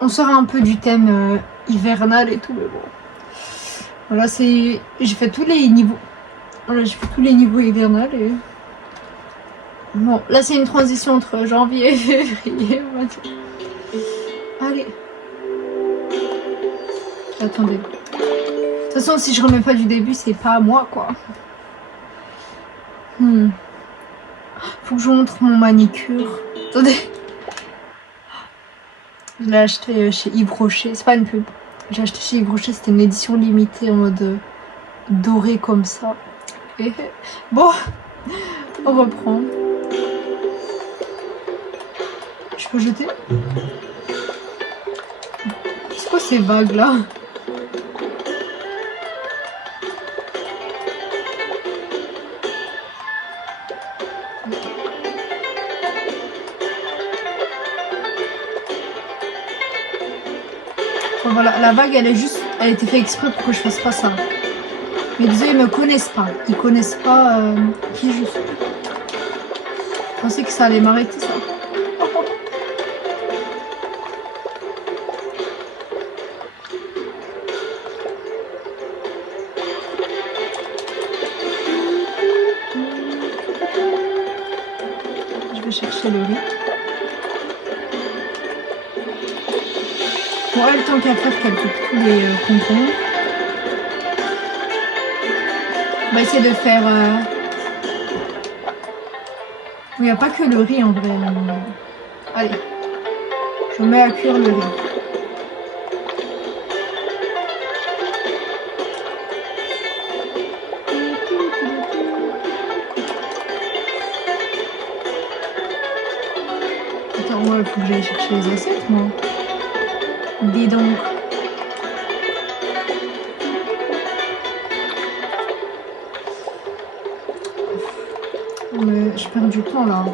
On sort un peu du thème hivernal et tout, mais bon. Voilà, c'est... J'ai fait tous les niveaux. Voilà, j'ai fait tous les niveaux hivernal et... Bon, là c'est une transition entre janvier et février, on va dire. Allez. Attendez. De toute façon, si je remets pas du début, c'est pas à moi, quoi. Faut que je vous montre mon manicure. Attendez. Je l'ai acheté chez Yves Rocher. C'est pas une pub. J'ai acheté chez Yves Rocher. C'était une édition limitée en mode doré comme ça. Et bon, on reprend. Je peux jeter? C'est quoi ces vagues là? Voilà, la vague elle est juste, elle a été faite exprès pour que je fasse pas ça. Mais désolé, ils me connaissent pas. Ils connaissent pas qui je suis. Je pensais que ça allait m'arrêter ça. Je vais chercher le riz. Bon, le temps qu'à faire qu'elle coupe tous les concombres. On va essayer de faire... Il n'y a pas que le riz en vrai. Allez. Je mets à cuire le riz. Ouais, faut que j'aille chercher les assiettes, moi. Dis donc. Mais je perds du temps là.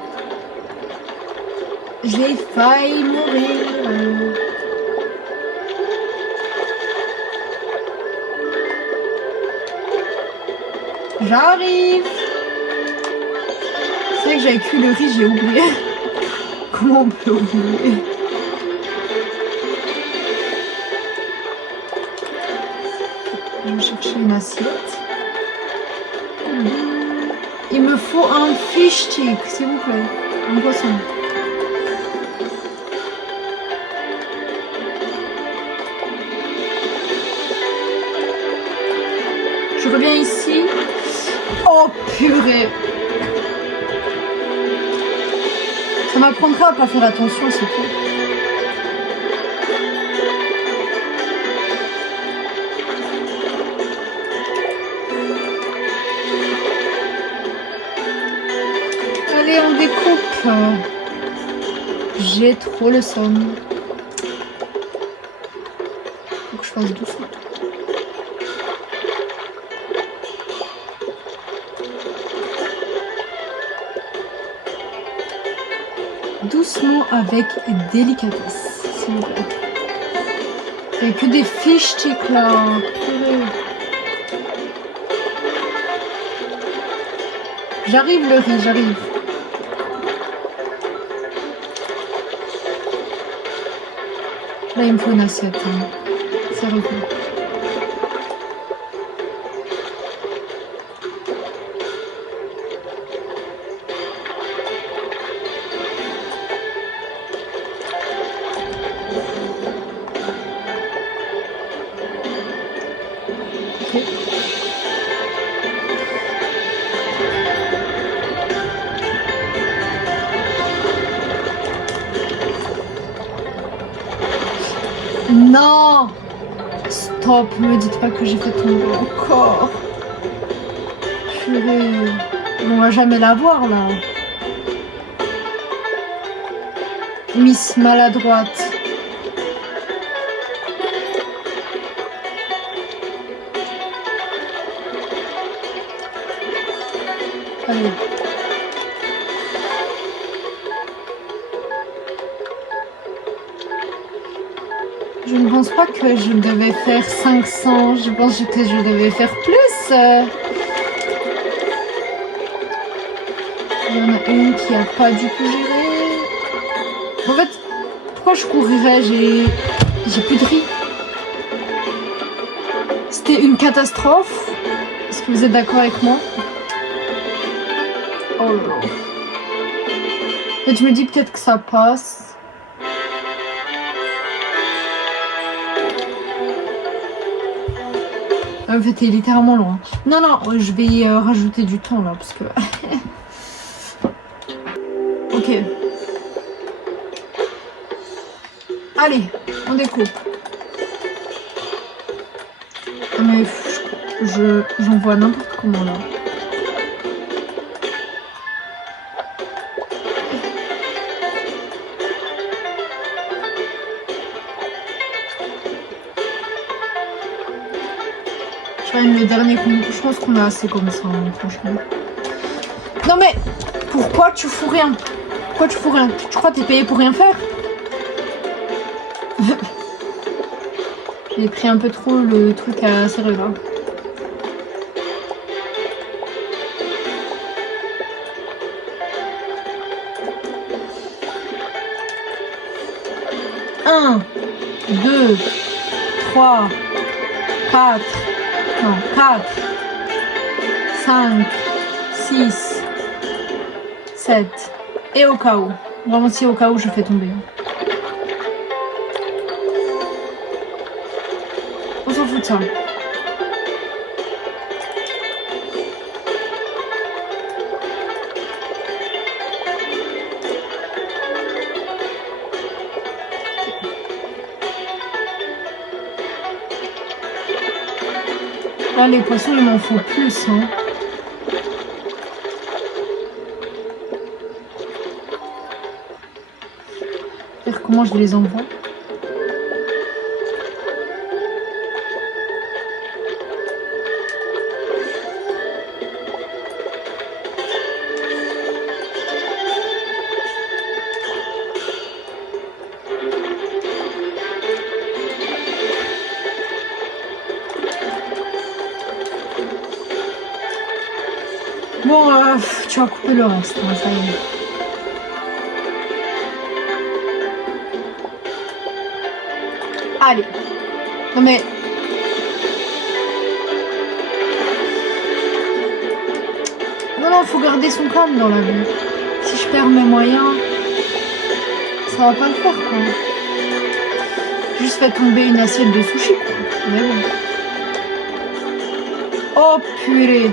J'ai failli mourir. J'arrive. C'est vrai que j'avais cuit le riz, j'ai oublié. Comment on peut oublier? Je vais chercher une assiette. Il me faut un fish stick, s'il vous plaît. Un poisson. Je reviens ici. Oh purée! Ça m'apprendra à pas faire attention, c'est tout. Allez, on découpe. J'ai trop le somme. Faut que je fasse doucement. Doucement avec délicatesse, s'il vous plaît. Il n'y a que des fish sticks là. J'arrive le riz, j'arrive. Là il me faut une assiette. Hein. Sérieux. Non! Stop, me dites pas que j'ai fait tomber encore. Purée. On va jamais la voir là. Miss maladroite. Allez. Je ne pense pas que je devais faire 500, je pense que je devais faire plus. Il y en a une qui a pas du tout géré. En fait, pourquoi je courirais? J'ai plus de riz. C'était une catastrophe. Est-ce que vous êtes d'accord avec moi? Oh là là. En fait, je me dis peut-être que ça passe. En fait, t'es littéralement loin. Non, non, je vais rajouter du temps là, parce que... Ok. Allez, on découpe. Ah, mais j'en vois n'importe comment là. Le dernier je pense qu'on a assez comme ça, hein, franchement. Non mais, pourquoi tu fous rien? Pourquoi tu fous rien? Tu crois que t'es payé pour rien faire? J'ai pris un peu trop le truc à serrer là. Un, 2, 3, 4. Non, 4, 5, 6, 7. Et au cas où. Vraiment, si au cas où, je fais tomber. On s'en fout de ça. Là, les poissons, il m'en faut plus. Hein. comment je les envoie. Bon, tu vas couper le reste, hein, ça y est. Allez. Non mais... Non, faut garder son calme dans la vie. Si je perds mes moyens, ça va pas le faire, quoi. Juste fait tomber une assiette de sushi, quoi. Mais bon. Oh, purée.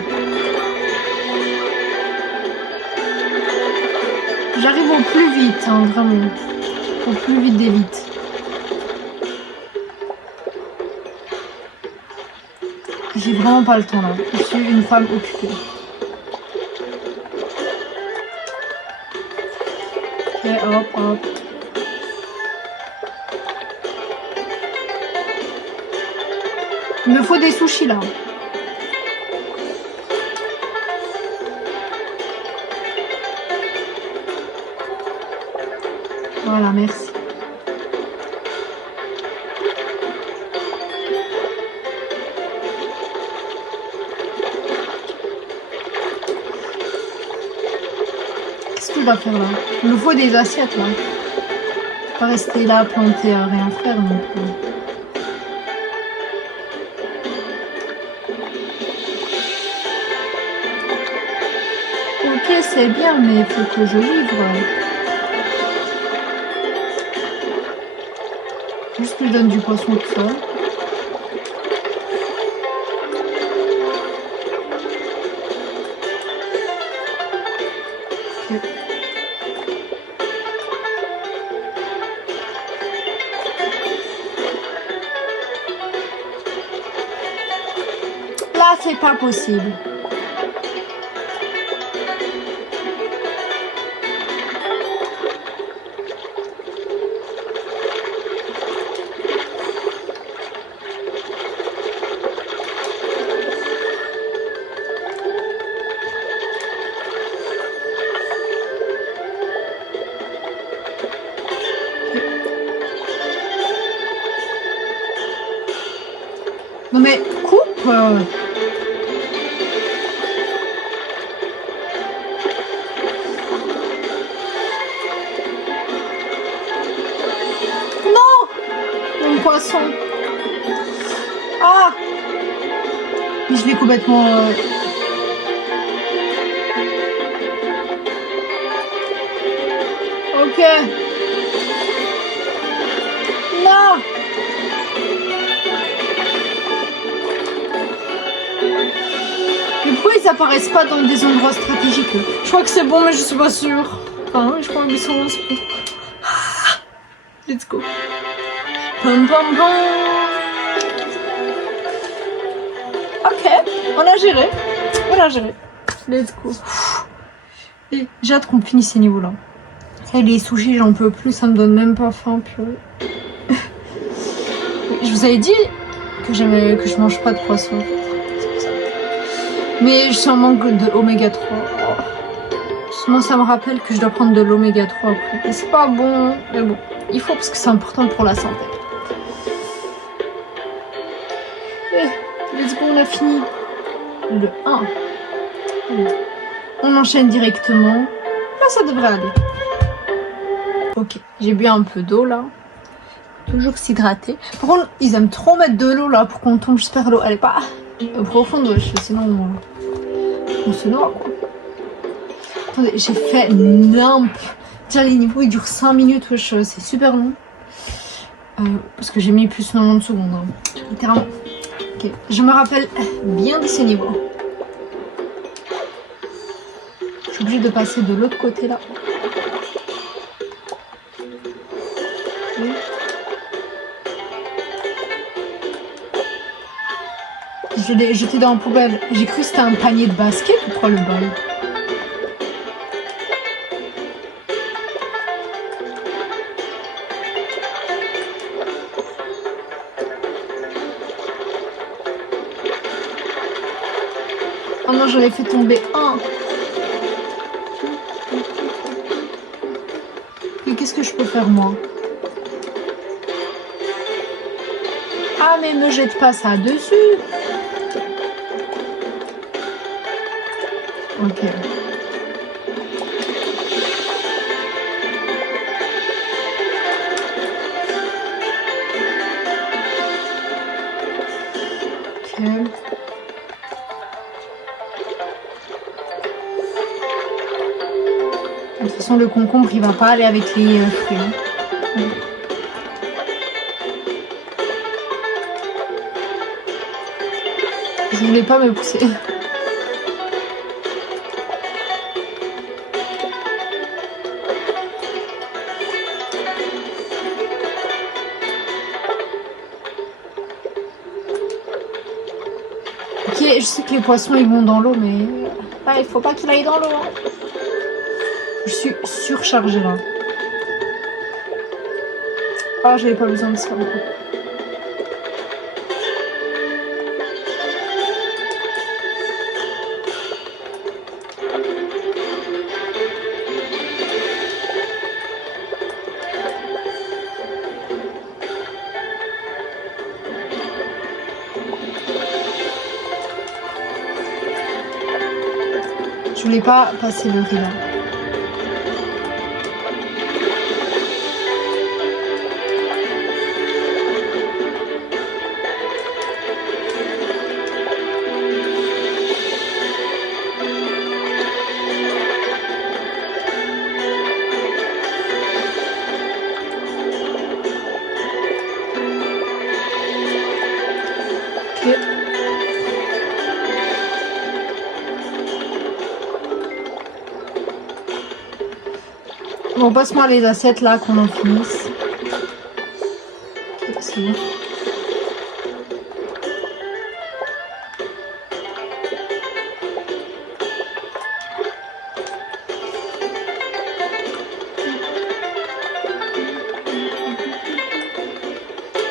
J'arrive au plus vite, hein, vraiment. Au plus vite des vite. J'ai vraiment pas le temps là. Je suis une femme occupée. Ok, hop, hop. Il me faut des sushis là. Voilà, merci. Qu'est-ce que je dois faire là? Il me faut des assiettes là. Je peux pas rester là planté à rien faire non plus. Ok, c'est bien, mais il faut que je livre. Juste que je donne du poisson tout seul. Ok. Là, c'est pas possible. Non mais coupe. Non, mon poisson. Ah, mais je l'ai complètement. Ok. Non. Mais pourquoi ils apparaissent pas dans des endroits stratégiques? Je crois que c'est bon, mais je suis pas sûre. Enfin, je crois qu'ils sont... Let's go. Pam pam pam. Ok, on a géré. On a géré. Let's go. Et j'ai hâte qu'on finisse ces niveaux-là. Ça, les sushis, j'en peux plus, ça me donne même pas faim, purée. Je vous avais dit que je mange pas de poisson. Mais je suis en manque de oméga 3. Sinon, ça me rappelle que je dois prendre de l'oméga 3 après. Et c'est pas bon, mais bon, il faut parce que c'est important pour la santé. Et let's go, on a fini le 1. On enchaîne directement. Là, ça devrait aller. Ok, j'ai bu un peu d'eau là. Toujours s'hydrater. Par contre, ils aiment trop mettre de l'eau là pour qu'on tombe juste par l'eau. Elle est pas profonde, wesh, sinon on se noie quoi. Attendez, j'ai fait nimp. Déjà les niveaux ils durent 5 minutes, wesh, c'est super long. Parce que j'ai mis plus de 90 secondes, hein. Littéralement. Ok, je me rappelle bien de ces niveaux. Je suis obligée de passer de l'autre côté là. Okay. Je l'ai jeté dans la poubelle. J'ai cru que c'était un panier de basket ou quoi le bal? j'en ai fait tomber un. Et qu'est-ce que je peux faire moi? Ah mais me jette pas ça dessus. Ok. Ok. De toute façon, le concombre, il va pas aller avec les fruits. Je voulais pas me pousser. Ok, je sais que les poissons ils vont dans l'eau, mais il faut pas qu'il aille dans l'eau. Hein. Je suis surchargée là. Ah, j'avais pas besoin de ça. Je voulais pas passer le riz là. Ok. Bon, passe-moi les assiettes là, qu'on en finisse. C'est bon.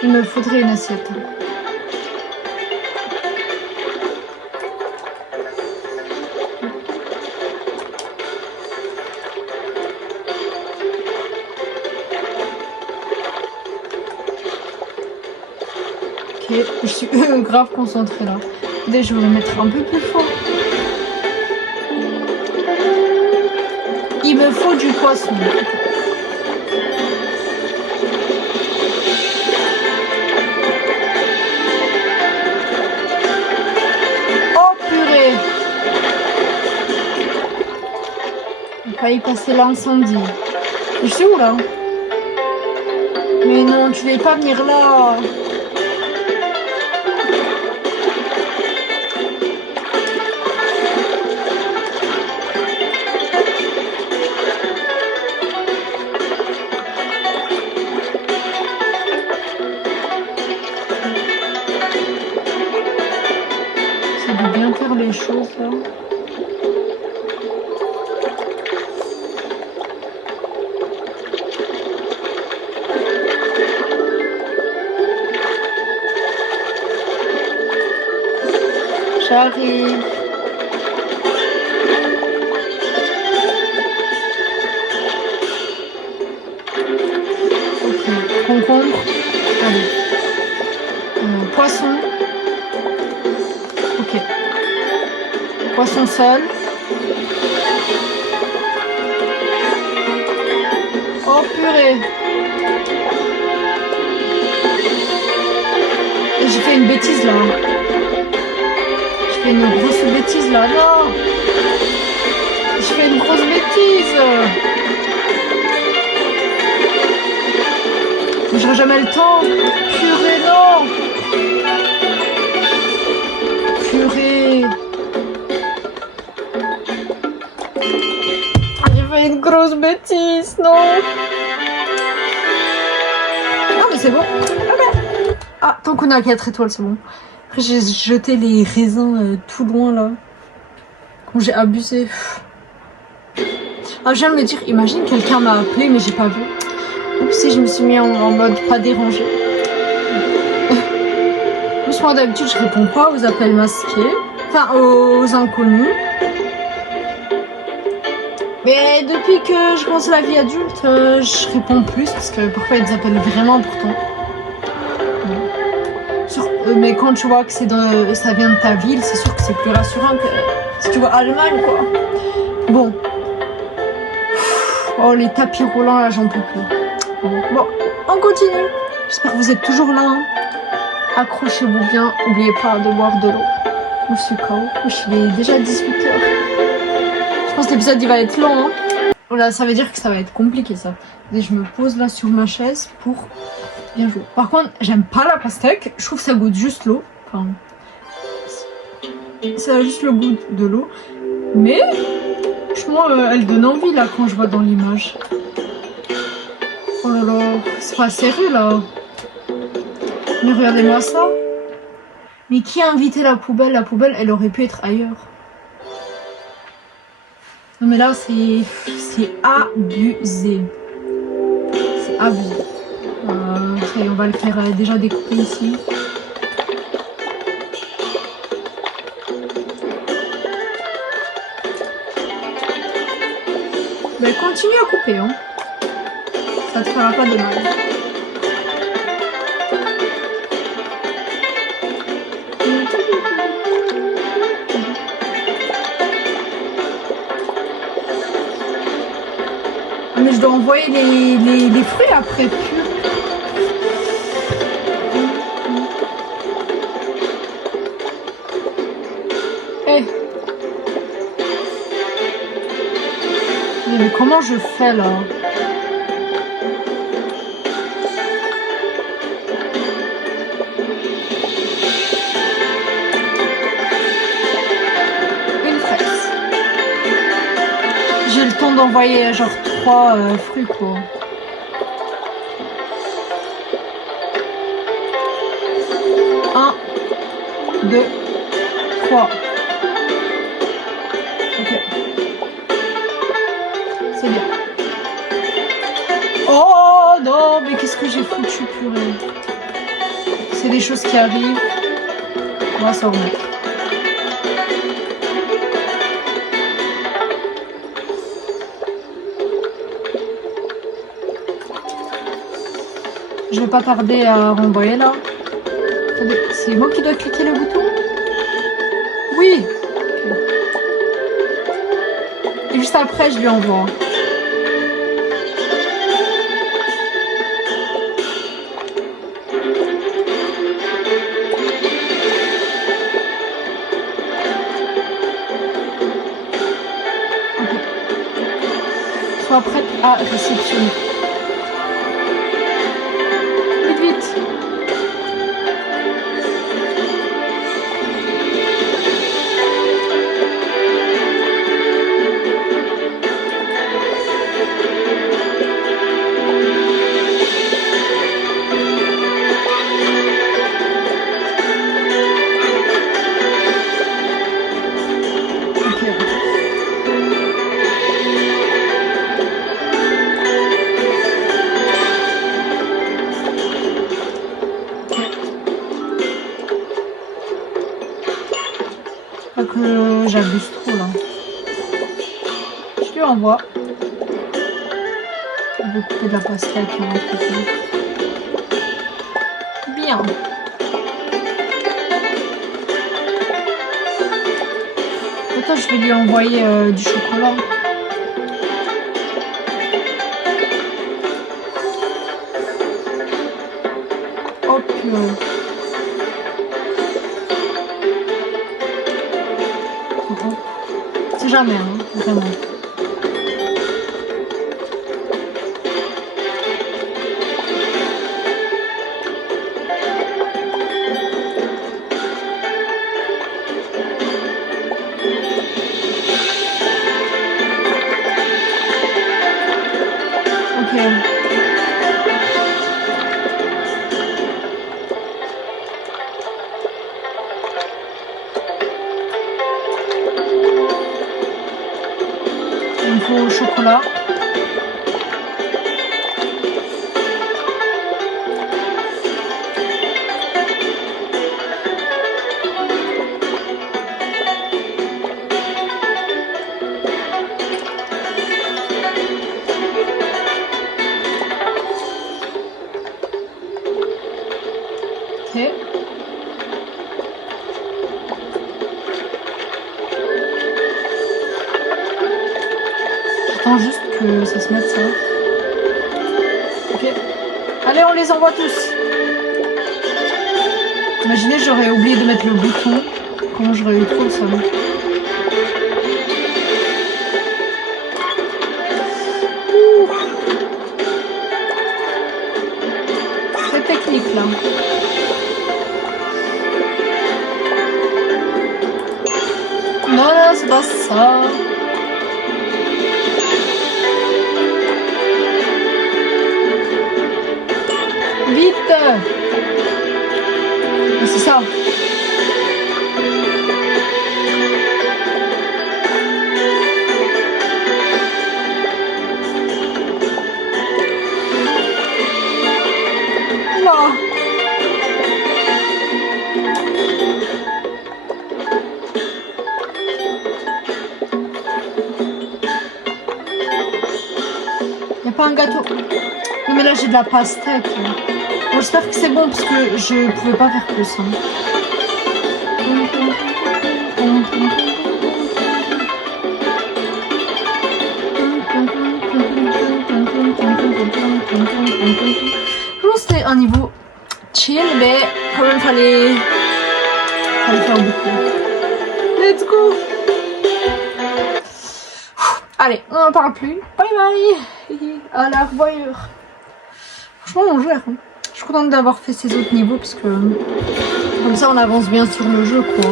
Il me faudrait une assiette. Ok, je suis grave concentrée là. Dès je vais le mettre un peu plus fort. Il me faut du poisson. Oh purée! Il a failli passer l'incendie. Je suis où là? Mais non, tu vas pas venir là. Bien faire les choses là. J'arrive. Ok, concombre. Allez. Poisson. Ok. Poisson seul. Oh purée. J'ai fait une bêtise là. J'ai fait une grosse bêtise là. Non. J'ai fait une grosse bêtise. J'aurai jamais le temps. Purée, non. Purée. Une grosse bêtise, non. Ah mais c'est bon. Ah, tant qu'on a 4 étoiles, c'est bon. Après j'ai jeté les raisins tout loin là. Quand j'ai abusé. Ah, je viens de me dire, imagine quelqu'un m'a appelé mais j'ai pas vu. Oups, je me suis mis en mode pas dérangé. Plus moi d'habitude je réponds pas aux appels masqués. Enfin, aux inconnus. Mais depuis que je commence la vie adulte, je réponds plus parce que parfois ils appellent vraiment pourtant. Mais quand tu vois que ça vient de ta ville, c'est sûr que c'est plus rassurant que si tu vois Allemagne, quoi. Bon. Oh, les tapis roulants, là, j'en peux plus. Bon, on continue. J'espère que vous êtes toujours là. Hein. Accrochez-vous bien. N'oubliez pas de boire de l'eau. Je suis KO. Il est déjà 18h. Je pense que l'épisode, il va être long. Hein. Voilà, ça veut dire que ça va être compliqué, ça. Et je me pose là sur ma chaise pour bien jouer. Par contre, j'aime pas la pastèque. Je trouve que ça goûte juste l'eau. Enfin, ça a juste le goût de l'eau. Mais, franchement, elle donne envie, là, quand je vois dans l'image. Oh là là, c'est pas sérieux, là. Mais regardez-moi ça. Mais qui a invité la poubelle? La poubelle, elle aurait pu être ailleurs. Non mais là, c'est abusé. C'est abusé. Ça y est, on va le faire déjà découper ici. Ben, continue à couper, hein. Ça te fera pas de mal. Mais je dois envoyer les fruits après. Hey. Mais comment je fais là? Une fraise. J'ai le temps d'envoyer genre 3 fruits quoi. Un, 2, 3. Ok. C'est bien. Oh non, mais qu'est-ce que j'ai foutu, purée. C'est des choses qui arrivent. On va s'en remettre. Je vais pas tarder à renvoyer là. Attendez, c'est moi qui dois cliquer le bouton? Oui. Okay. Et juste après, je lui envoie. Okay. Sois prête à réceptionner. Pas que j'abuse trop là. Je lui envoie. Je vais couper de la pastèque qui rentre ici. Bien. Attends, je vais lui envoyer du chocolat. Hop. C'est jamais, hein, vraiment. Ok. Il me faut au chocolat. J'attends juste que ça se mette ça. Ok. Allez, on les envoie tous. Imaginez, j'aurais oublié de mettre le bouton. Comment j'aurais eu trop le seum. C'est technique là. Non, non, c'est pas ça. Vite. C'est ça. Non. Y a pas un gâteau. Non mais là j'ai de la pastèque. Bon, j'espère que c'est bon parce que je pouvais pas faire plus. Hein. Je pense que c'était un niveau chill, mais quand même fallait faire beaucoup. Let's go! Allez, on n'en parle plus. Bye bye! À la revoyure. Franchement, on gère. Hein. Je suis contente d'avoir fait ces autres niveaux parce que comme ça on avance bien sur le jeu quoi.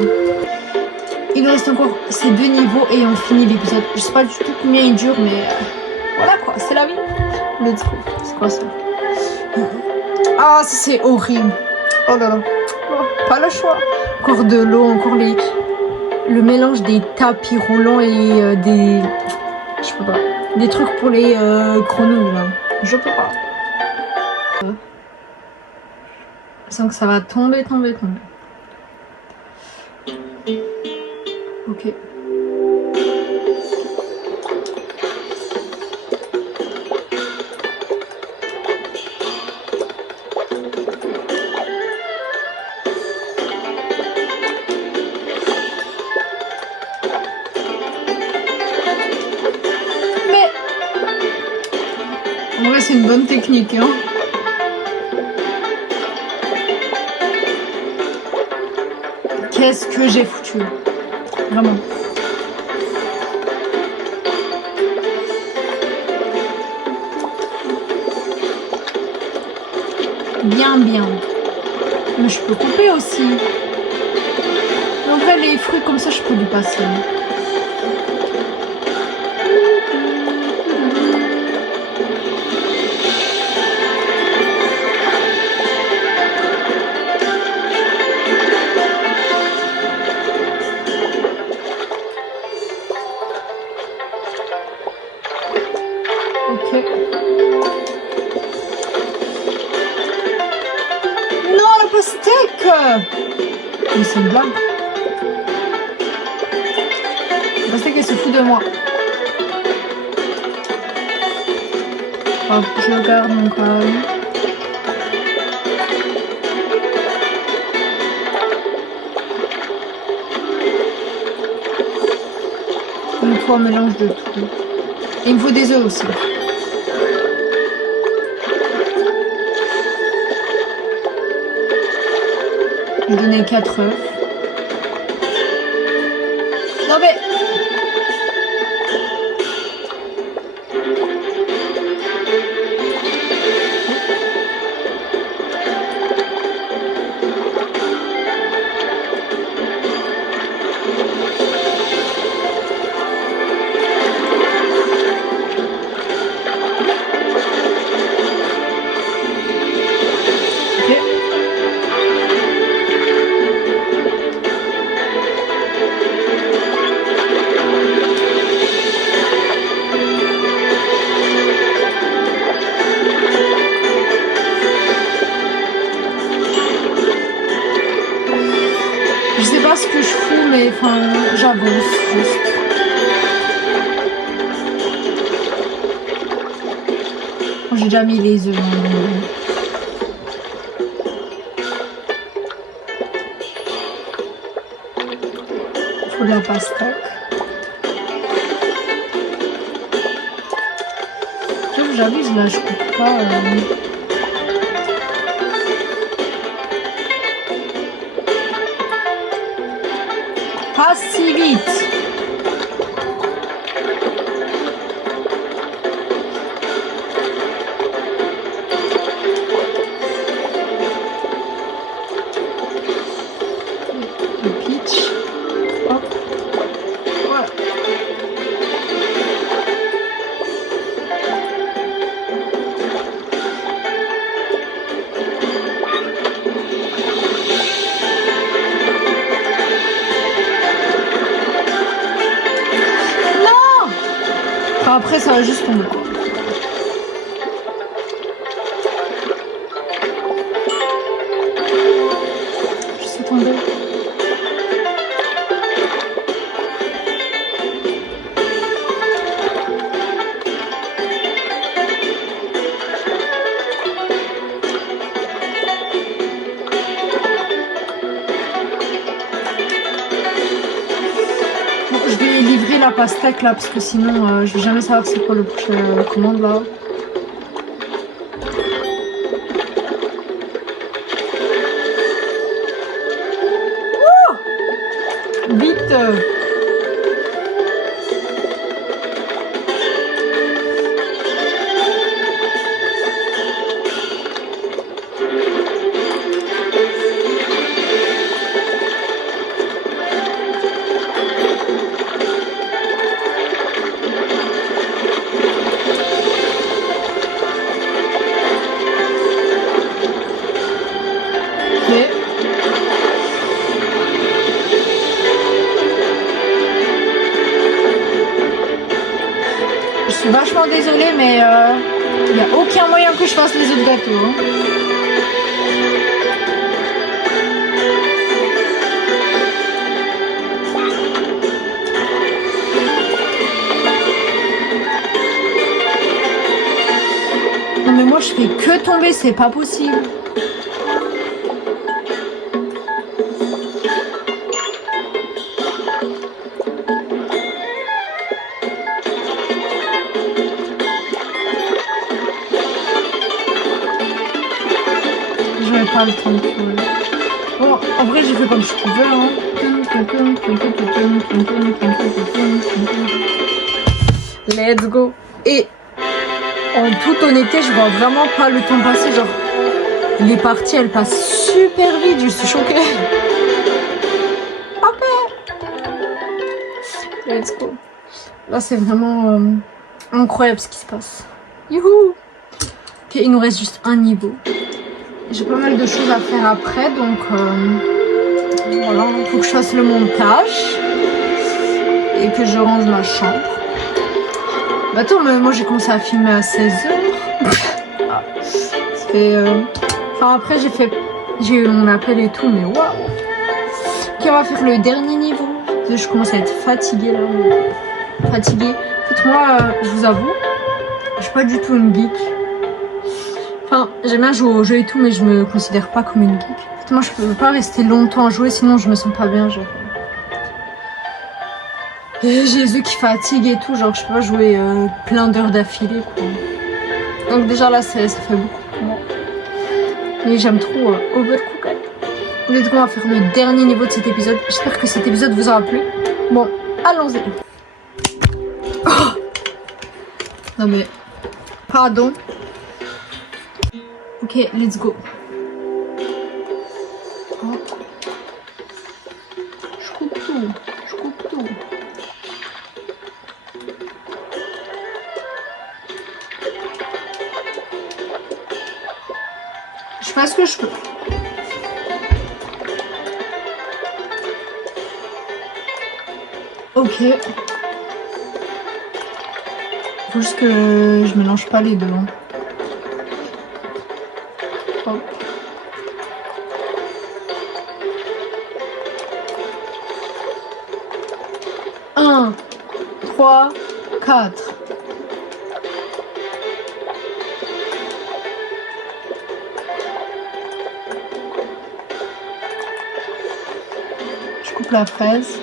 Il nous reste encore ces 2 niveaux et on finit l'épisode. Je sais pas du tout combien il dure mais voilà quoi, c'est la vie. Let's go. C'est quoi ça? Ah ça c'est horrible. Oh là là. Oh, pas le choix. Encore de l'eau, encore le mélange des tapis roulants et des... Je peux pas. Des trucs pour les chronos là. Je peux pas. Je sens que ça va tomber. Ok. Mais en vrai c'est une bonne technique hein. Qu'est-ce que j'ai foutu? Vraiment. Bien. Mais je peux couper aussi. En vrai, les fruits comme ça, je peux lui passer. Ok. Non, la pastèque! Mais c'est une blague. La pastèque, elle se fout de moi. Hop, je garde mon calme. Il me faut un mélange de tout. Et il me faut des œufs aussi. Je vais donner 4 œufs. Non mais... Je sais pas ce que je fous, mais enfin, j'avance juste. J'ai déjà mis les œufs. Il faut de la pastèque. j'abuse là, je coupe pas. Pas si vite. Le pitch. Hop. Voilà. Enfin, après, ça va juste tomber. Je sais tomber. Je vais livrer la pastèque là parce que sinon je vais jamais savoir c'est quoi le prochain commande là. Ouh, vite. Je suis vachement désolée, mais il n'y a aucun moyen que je fasse les autres gâteaux. Hein. Non mais moi je fais que tomber, c'est pas possible. J'avais pas le temps de faire. Bon, en vrai, j'ai fait comme je pouvais. Hein. Let's go. Et en toute honnêteté, je vois vraiment pas le temps passer. Genre, les parties, elles passent super vite. Je suis choquée. Ok. Let's go. Là, c'est vraiment incroyable ce qui se passe. Youhou. Ok, il nous reste juste un niveau. J'ai pas mal de choses à faire après, donc voilà, il faut que je fasse le montage et que je range ma chambre. Bah attends, mais moi j'ai commencé à filmer à 16h. Ça fait, enfin après j'ai eu mon appel et tout, mais waouh. Ok, on va faire le dernier niveau. Je commence à être fatiguée là. Fatiguée. En fait, moi, je vous avoue, je suis pas du tout une geek. Enfin, j'aime bien jouer aux jeux et tout, mais je me considère pas comme une geek. En fait, moi, je peux pas rester longtemps à jouer, sinon je me sens pas bien. Genre, j'ai les yeux qui fatiguent et tout, genre je peux pas jouer plein d'heures d'affilée, quoi. Donc déjà là, ça fait beaucoup pour moi. Mais j'aime trop Overcooked. Let's go, on va faire le dernier niveau de cet épisode. J'espère que cet épisode vous aura plu. Bon, allons-y. Oh, non mais, pardon. Ok, let's go. Oh. Je coupe tout. Je coupe tout. Je fais ce que je peux. Ok. Faut juste que je mélange pas les deux. Hein. Hop. 1, 3, 4. Je coupe la fraise.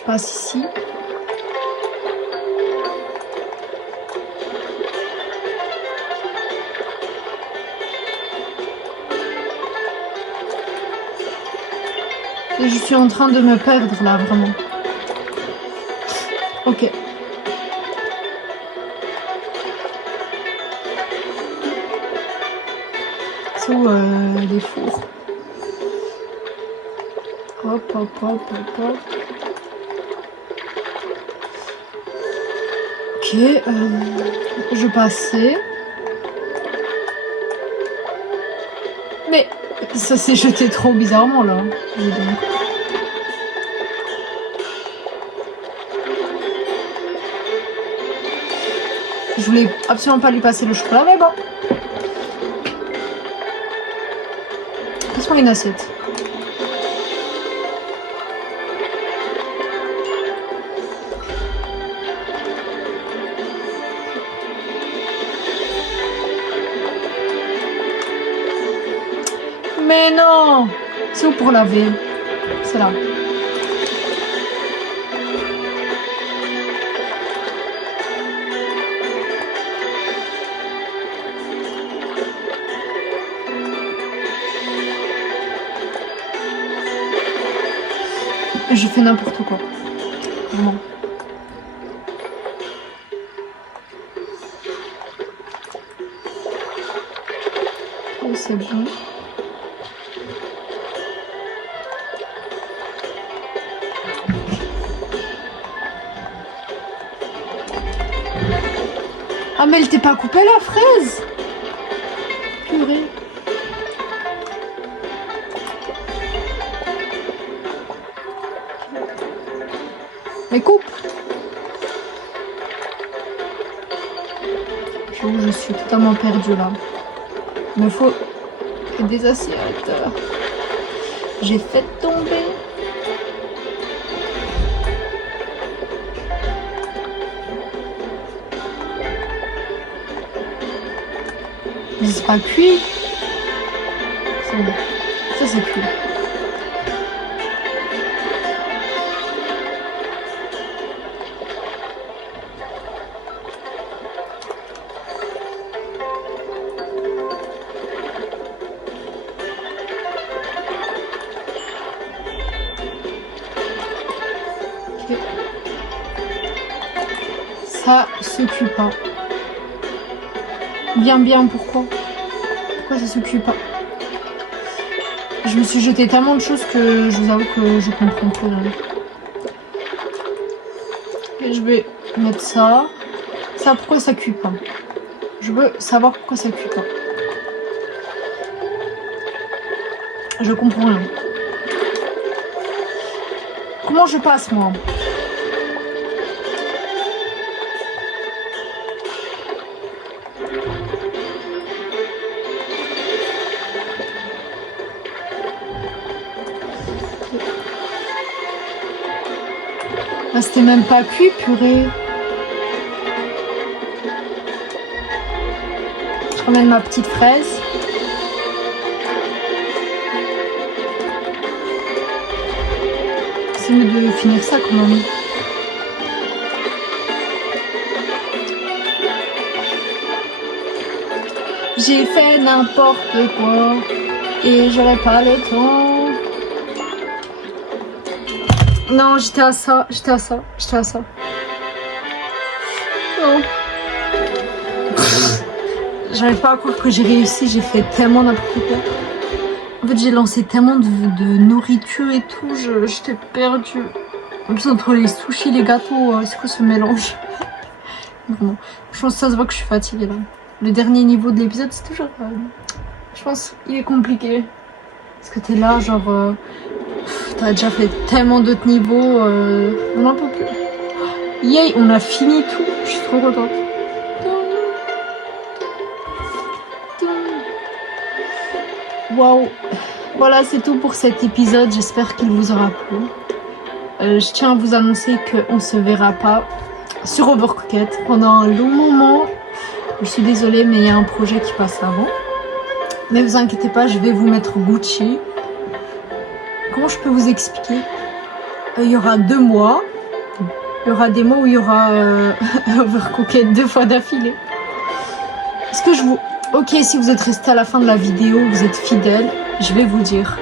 Je passe ici. Et je suis en train de me perdre là, vraiment. Ok. C'est où les fours? Hop, hop, hop, hop, hop. Ok, je passais. Mais ça s'est jeté trop bizarrement là. Dis donc. Je voulais absolument pas lui passer le chocolat, mais bon. Passe-moi une assiette. Mais non! C'est où pour laver? C'est là. Je fais n'importe quoi. Vraiment. Oh, c'est bon. Ah mais elle t'est pas coupée la fraise? Purée. Mais coupe. Je suis totalement perdue là. Il me faut des assiettes. J'ai fait tomber. Mais c'est pas cuit. C'est bon. Ça c'est cuit. Ok. Ça se cuit pas. Bien, pourquoi? Pourquoi ça se cuit pas? Je me suis jeté tellement de choses que je vous avoue que je comprends plus. Et je vais mettre ça. Ça, pourquoi ça cuit pas? Je veux savoir pourquoi ça cuit pas. Je comprends rien. Comment je passe, moi? Ah, c'était même pas cuit, purée. Je ramène ma petite fraise. C'est mieux de finir ça quand même. J'ai fait n'importe quoi et j'aurais pas le temps. Non, j'étais à ça. Non. J'arrive pas à croire que j'ai réussi, j'ai fait tellement n'importe quoi. En fait, j'ai lancé tellement de nourriture et tout, j'étais perdue. En plus, entre les sushis, les gâteaux, c'est quoi ce mélange? Vraiment. Je pense que ça se voit que je suis fatiguée là. Le dernier niveau de l'épisode, c'est toujours... je pense qu'il est compliqué. Parce que t'es là, genre... t'as déjà fait tellement d'autres niveaux, on n'en peut plus. Yay, on a fini tout, je suis trop contente. Waouh. Voilà, c'est tout pour cet épisode, j'espère qu'il vous aura plu. Je tiens à vous annoncer qu'on ne se verra pas sur Overcooked pendant un long moment. Je suis désolée, mais il y a un projet qui passe avant. Mais vous inquiétez pas, je vais vous mettre Gucci. Comment je peux vous expliquer? Il y aura 2 mois Il y aura des mots où il y aura Overcooked 2 fois d'affilée. Est-ce que je vous... Ok, si vous êtes resté à la fin de la vidéo, vous êtes fidèle, je vais vous dire.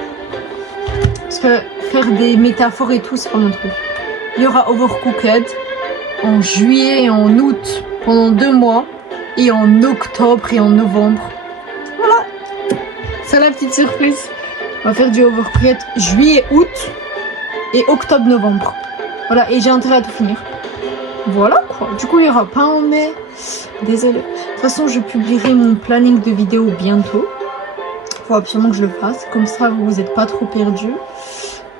Parce que faire des métaphores et tout, c'est pas mon truc. Il y aura Overcooked en juillet et en août pendant 2 mois. Et en octobre et en novembre. Voilà. C'est la petite surprise. On va faire du Overcooked juillet, août et octobre-novembre. Voilà, et j'ai intérêt à tout finir. Voilà quoi. Du coup, il n'y aura pas en mai. Désolée. De toute façon, je publierai mon planning de vidéos bientôt. Il faut absolument que je le fasse. Comme ça, vous n'êtes pas trop perdus.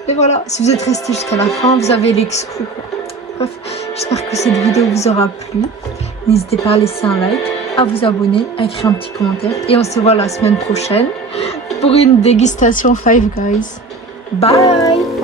Et voilà, si vous êtes resté jusqu'à la fin, vous avez l'exclu. Bref, j'espère que cette vidéo vous aura plu. N'hésitez pas à laisser un like, à vous abonner, à écrire un petit commentaire. Et on se voit la semaine prochaine pour une dégustation Five Guys. Bye!